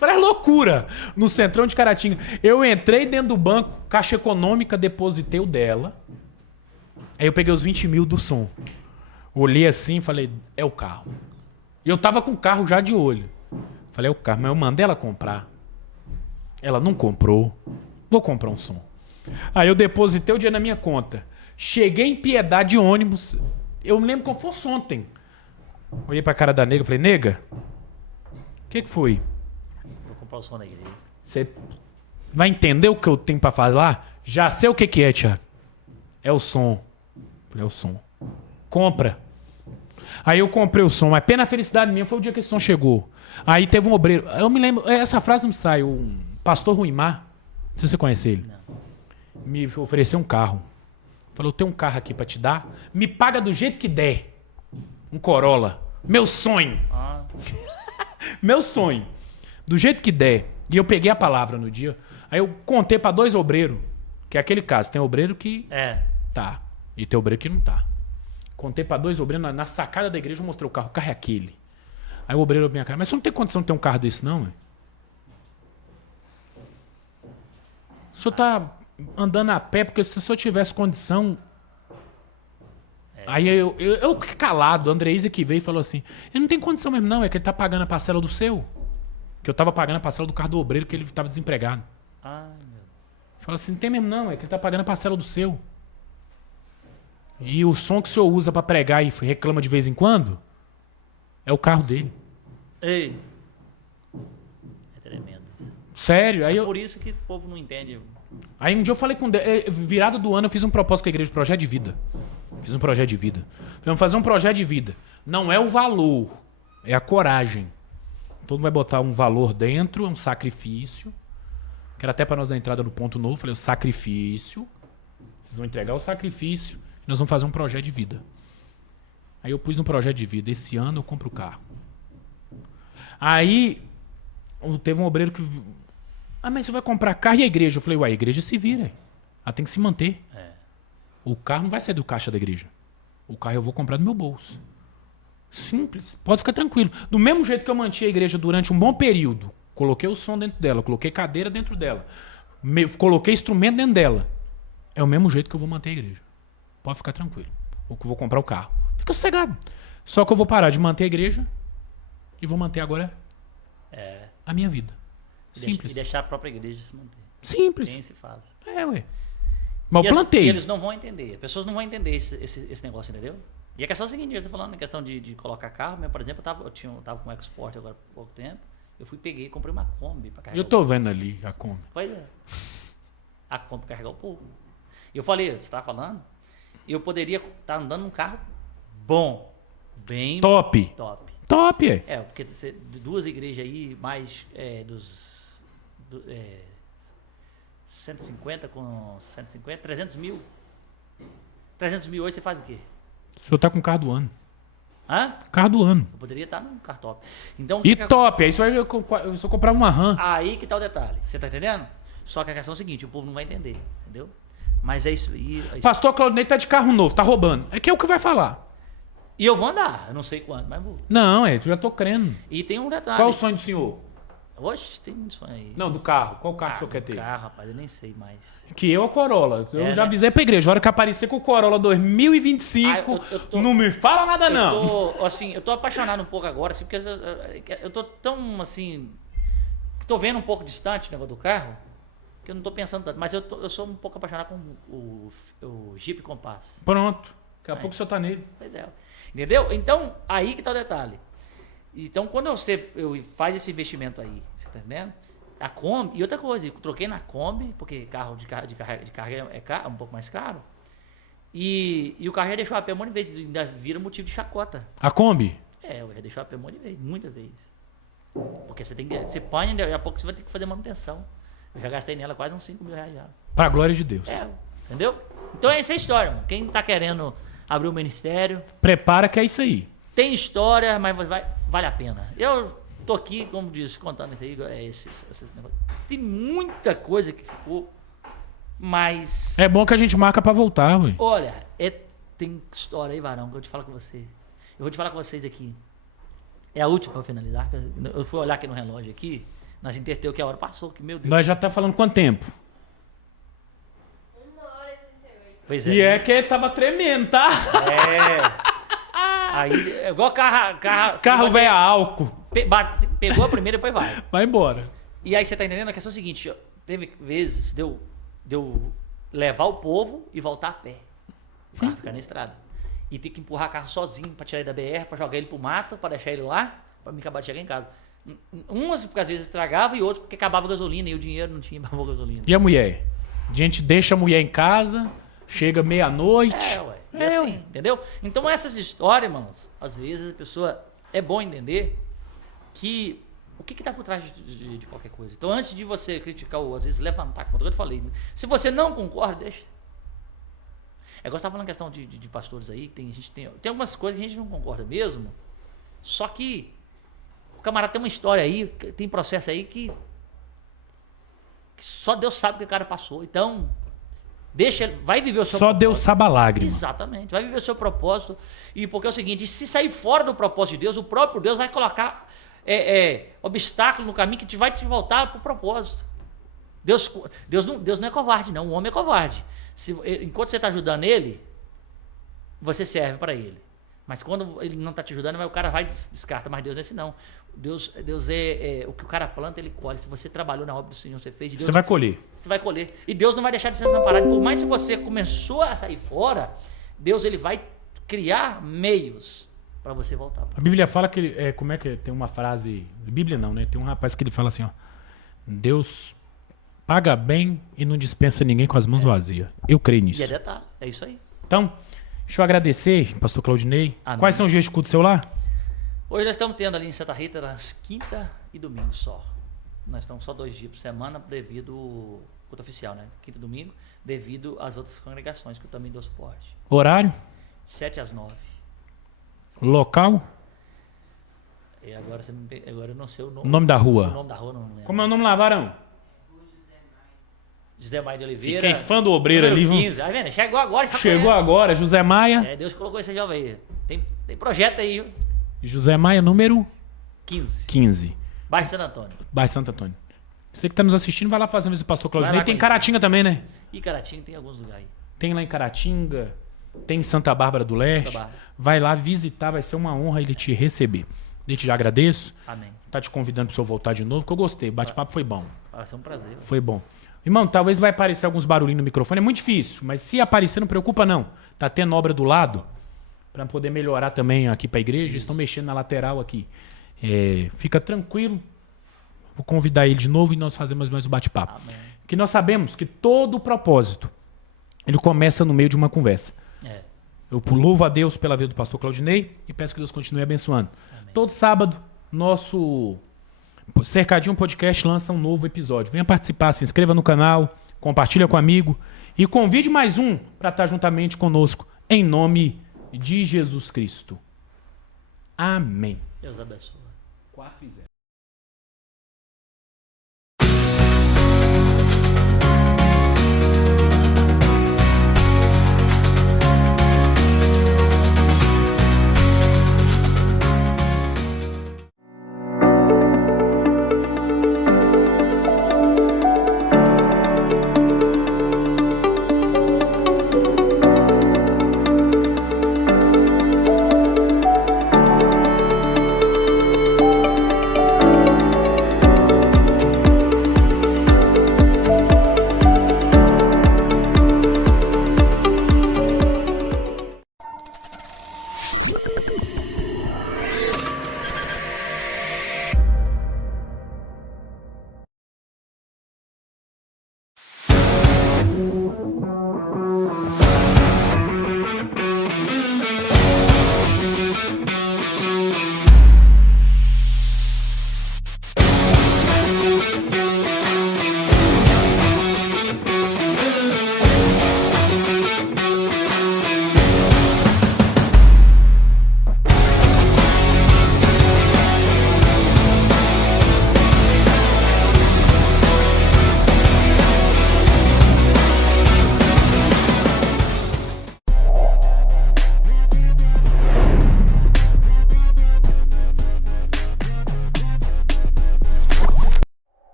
Parece loucura. No centrão de Caratinga. Eu entrei dentro do banco, Caixa Econômica, depositei o dela. Aí eu peguei os 20 mil do som. Olhei assim e falei, é o carro. E eu tava com o carro já de olho. Falei, é o carro. Mas eu mandei ela comprar. Ela não comprou. Vou comprar um som. Aí eu depositei o dinheiro na minha conta. Cheguei em Piedade de ônibus. Eu me lembro como fosse ontem. Olhei pra cara da nega e falei, nega, o que foi? Vou comprar o som na igreja. Você vai entender o que eu tenho pra fazer lá? Já sei o que é, Thiago. É o som. Falei, é o som. Compra. Aí eu comprei o som. Mas pena a felicidade minha foi o dia que esse som chegou. Aí teve um obreiro. Eu me lembro, essa frase não sai. O pastor Ruimar, não sei se você conhece ele. Não. Me ofereceu um carro. Falou, eu tenho um carro aqui pra te dar. Me paga do jeito que der. Um Corolla. Meu sonho. Meu sonho. Do jeito que der. E eu peguei a palavra no dia. Aí eu contei pra 2 obreiros. Que é aquele caso. Tem obreiro que tá. E tem obreiro que não tá. Contei pra 2 obreiros. Na sacada da igreja eu mostrei o carro. O carro é aquele. Aí o obreiro olhou minha cara. Mas você não tem condição de ter um carro desse não, velho? O senhor tá andando a pé, porque se o senhor tivesse condição... Aí eu calado, a Andreísa que veio e falou assim, ele não tem condição mesmo não, é que ele tá pagando a parcela do seu. Que eu tava pagando a parcela do carro do obreiro, que ele tava desempregado. Falou assim, não tem mesmo não, é que ele tá pagando a parcela do seu. E o som que o senhor usa pra pregar e reclama de vez em quando, é o carro dele. Ei. É tremendo. Sério. Aí Por isso que o povo não entende. Aí um dia eu falei com Deus, virado do ano eu fiz um propósito com a igreja de projeto de vida. Fiz um projeto de vida. Vamos fazer um projeto de vida. Não é o valor, é a coragem. Todo mundo vai botar um valor dentro, é um sacrifício. Que era até para nós dar entrada no ponto novo. Falei, o sacrifício. Vocês vão entregar o sacrifício e nós vamos fazer um projeto de vida. Aí eu pus no projeto de vida. Esse ano eu compro o carro. Aí teve um obreiro que... mas você vai comprar carro e a igreja? Eu falei, ué, a igreja se vira. Ela tem que se manter. O carro não vai sair do caixa da igreja. O carro eu vou comprar do meu bolso. Simples. Pode ficar tranquilo. Do mesmo jeito que eu mantive a igreja durante um bom período. Coloquei o som dentro dela. Coloquei cadeira dentro dela. Coloquei instrumento dentro dela. É o mesmo jeito que eu vou manter a igreja. Pode ficar tranquilo. Ou que eu vou comprar o carro. Fica sossegado. Só que eu vou parar de manter a igreja e vou manter agora a minha vida. Simples. E deixar a própria igreja se manter. Simples. Tem se faz. Ué. Mas eu plantei. E eles não vão entender. As pessoas não vão entender esse negócio, entendeu? E a questão é a seguinte, eu estou falando na questão de colocar carro, por exemplo, eu tava com o EcoSport agora há pouco tempo, eu peguei e comprei uma Kombi para carregar. Eu tô vendo ali a Kombi. Pois é. A Kombi para carregar o povo. E eu falei, você estava falando, eu poderia estar andando num carro bom, bem top. Top, é. É, porque duas igrejas aí, mais 150 com 150, 300 mil. 300 mil hoje você faz o quê? O senhor tá com o carro do ano. Hã? Carro do ano. Eu poderia estar num carro top. Então, E top, aí só eu só comprava uma RAM. Aí que tá o detalhe, você tá entendendo? Só que a questão é o seguinte, o povo não vai entender, entendeu? Mas é isso aí. Pastor Claudinei tá de carro novo, tá roubando. É que é o que vai falar. E eu vou andar, eu não sei quando, mas vou. Não, eu já tô crendo. E tem um detalhe. Qual o sonho do senhor? Oxe, tem um sonho aí. Não, do carro. Qual carro que o senhor quer ter? Carro, rapaz, eu nem sei mais. Que eu, a Corolla. Eu já né? avisei pra igreja. A hora que aparecer com o Corolla 2025, não me fala nada não. Eu tô apaixonado um pouco agora, assim, porque eu tô tão, assim, tô vendo um pouco distante o negócio do carro, que eu não tô pensando tanto. Mas eu sou um pouco apaixonado com o Jeep Compass. Pronto. Daqui a pouco o senhor tá nele. Pois é. Entendeu? Então, aí que tá o detalhe. Então, quando eu faz esse investimento aí, você tá entendendo? A Kombi, e outra coisa, eu troquei na Kombi, porque carro de carga é caro, um pouco mais caro. E o carro já deixou a pé um monte de vezes, ainda vira motivo de chacota. A Kombi? Eu já deixou a pé um monte de vezes, muitas vezes. Porque você põe, daqui a pouco você vai ter que fazer manutenção. Eu já gastei nela quase uns 5 mil reais já. Pra glória de Deus. Entendeu? Então essa é a história, mano. Quem tá querendo abrir um ministério. Prepara que é isso aí. Tem história, mas vale a pena. Eu tô aqui, como disse, contando isso aí, esses negócios. Tem muita coisa que ficou, mas... É bom que a gente marca pra voltar, ué. Olha, tem história aí, varão, que eu vou te falar com você. Eu vou te falar com vocês aqui. É a última pra finalizar. Eu fui olhar aqui no relógio aqui, nós inverteu que a hora passou, que meu Deus. Nós já tá falando quanto tempo? 1h38. Pois E é que tava tremendo, tá? Aí, é igual carro Velho a álcool. Pegou a primeira e depois vai. Vai embora. E aí você tá entendendo? A questão é o seguinte, teve vezes de eu levar o povo e voltar a pé. O carro ficar na estrada. E ter que empurrar carro sozinho pra tirar ele da BR, pra jogar ele pro mato, pra deixar ele lá, pra me acabar de chegar em casa. Umas porque às vezes estragava e outras porque acabava a gasolina e o dinheiro não tinha, acabou a gasolina. E a mulher? A gente deixa a mulher em casa, chega meia-noite. É assim, entendeu? Então essas histórias, irmãos, às vezes a pessoa, é bom entender que o que tá por trás de qualquer coisa. Então antes de você criticar ou às vezes levantar, como eu te falei, se você não concorda, deixa. É igual você tá falando questão de pastores aí, tem algumas coisas que a gente não concorda mesmo, só que o camarada tem uma história aí, tem processo aí que só Deus sabe o que o cara passou. Então, deixa ele, vai viver o seu propósito. Só Deus sabe a lágrima. Exatamente, vai viver o seu propósito. E porque é o seguinte, se sair fora do propósito de Deus, o próprio Deus vai colocar obstáculo no caminho que vai te voltar pro propósito. Deus não é covarde, não. O homem é covarde. Enquanto você está ajudando ele, você serve para ele. Mas quando ele não está te ajudando, o cara vai e descarta. Mas Deus não é assim, não. Deus é o que o cara planta, ele colhe. Se você trabalhou na obra do Senhor, você fez, Deus, você vai colher. Você vai colher. E Deus não vai deixar de ser desamparado. Por mais que você começou a sair fora, Deus ele vai criar meios para você voltar. A Bíblia fala que como é que tem uma frase, Bíblia não, né? Tem um rapaz que ele fala assim, ó: Deus paga bem e não dispensa ninguém com as mãos vazias. Eu creio nisso. E é detalhe, é isso aí. Então, deixa eu agradecer, pastor Claudinei. Amém. Quais são os dias de culto seu lá? Hoje nós estamos tendo ali em Santa Rita nas quinta e domingo só. Nós estamos só 2 dias por semana devido ao culto oficial, né? Quinta e domingo, devido às outras congregações que eu também dou suporte. Horário? 7 às 9. Local? E agora eu não sei o O nome da rua? O nome da rua não lembro. Como é o nome lá, varão? José Maia de Oliveira. Fiquei fã do obreiro ali, viu? 15. Aí, vendo? Chegou agora. Já Chegou conhece. agora, José Maia. Deus colocou esse jovem aí. Tem projeto aí, viu? José Maia, número 15. Bairro Santo Antônio. Bairro Santo Antônio. Você que tá nos assistindo, vai lá fazer um visita pastor Claudinei. lá Tem conhecer. Caratinga também, né? E Caratinga tem alguns lugares aí. Tem lá em Caratinga, tem em Santa Bárbara do Leste. Bárbara. Vai lá visitar, vai ser uma honra ele te receber. Desde já agradeço. Amém. Tá te convidando para o senhor voltar de novo, que eu gostei. O bate-papo foi bom. Vai ser um prazer. Foi bom. Irmão, talvez vai aparecer alguns barulhinhos no microfone. É muito difícil, mas se aparecer, não preocupa não. Tá tendo obra do lado para poder melhorar também aqui para a igreja. Eles estão mexendo na lateral aqui. Fica tranquilo. Vou convidar ele de novo e nós fazemos mais um bate-papo. Que nós sabemos que todo o propósito, ele começa no meio de uma conversa. Eu louvo a Deus pela vida do pastor Claudinei e peço que Deus continue abençoando. Amém. Todo sábado, nosso Cercadinho Podcast lança um novo episódio. Venha participar, se inscreva no canal, compartilha com um amigo e convide mais um para estar juntamente conosco, em nome de Jesus Cristo. Amém. Deus abençoe. 4-0.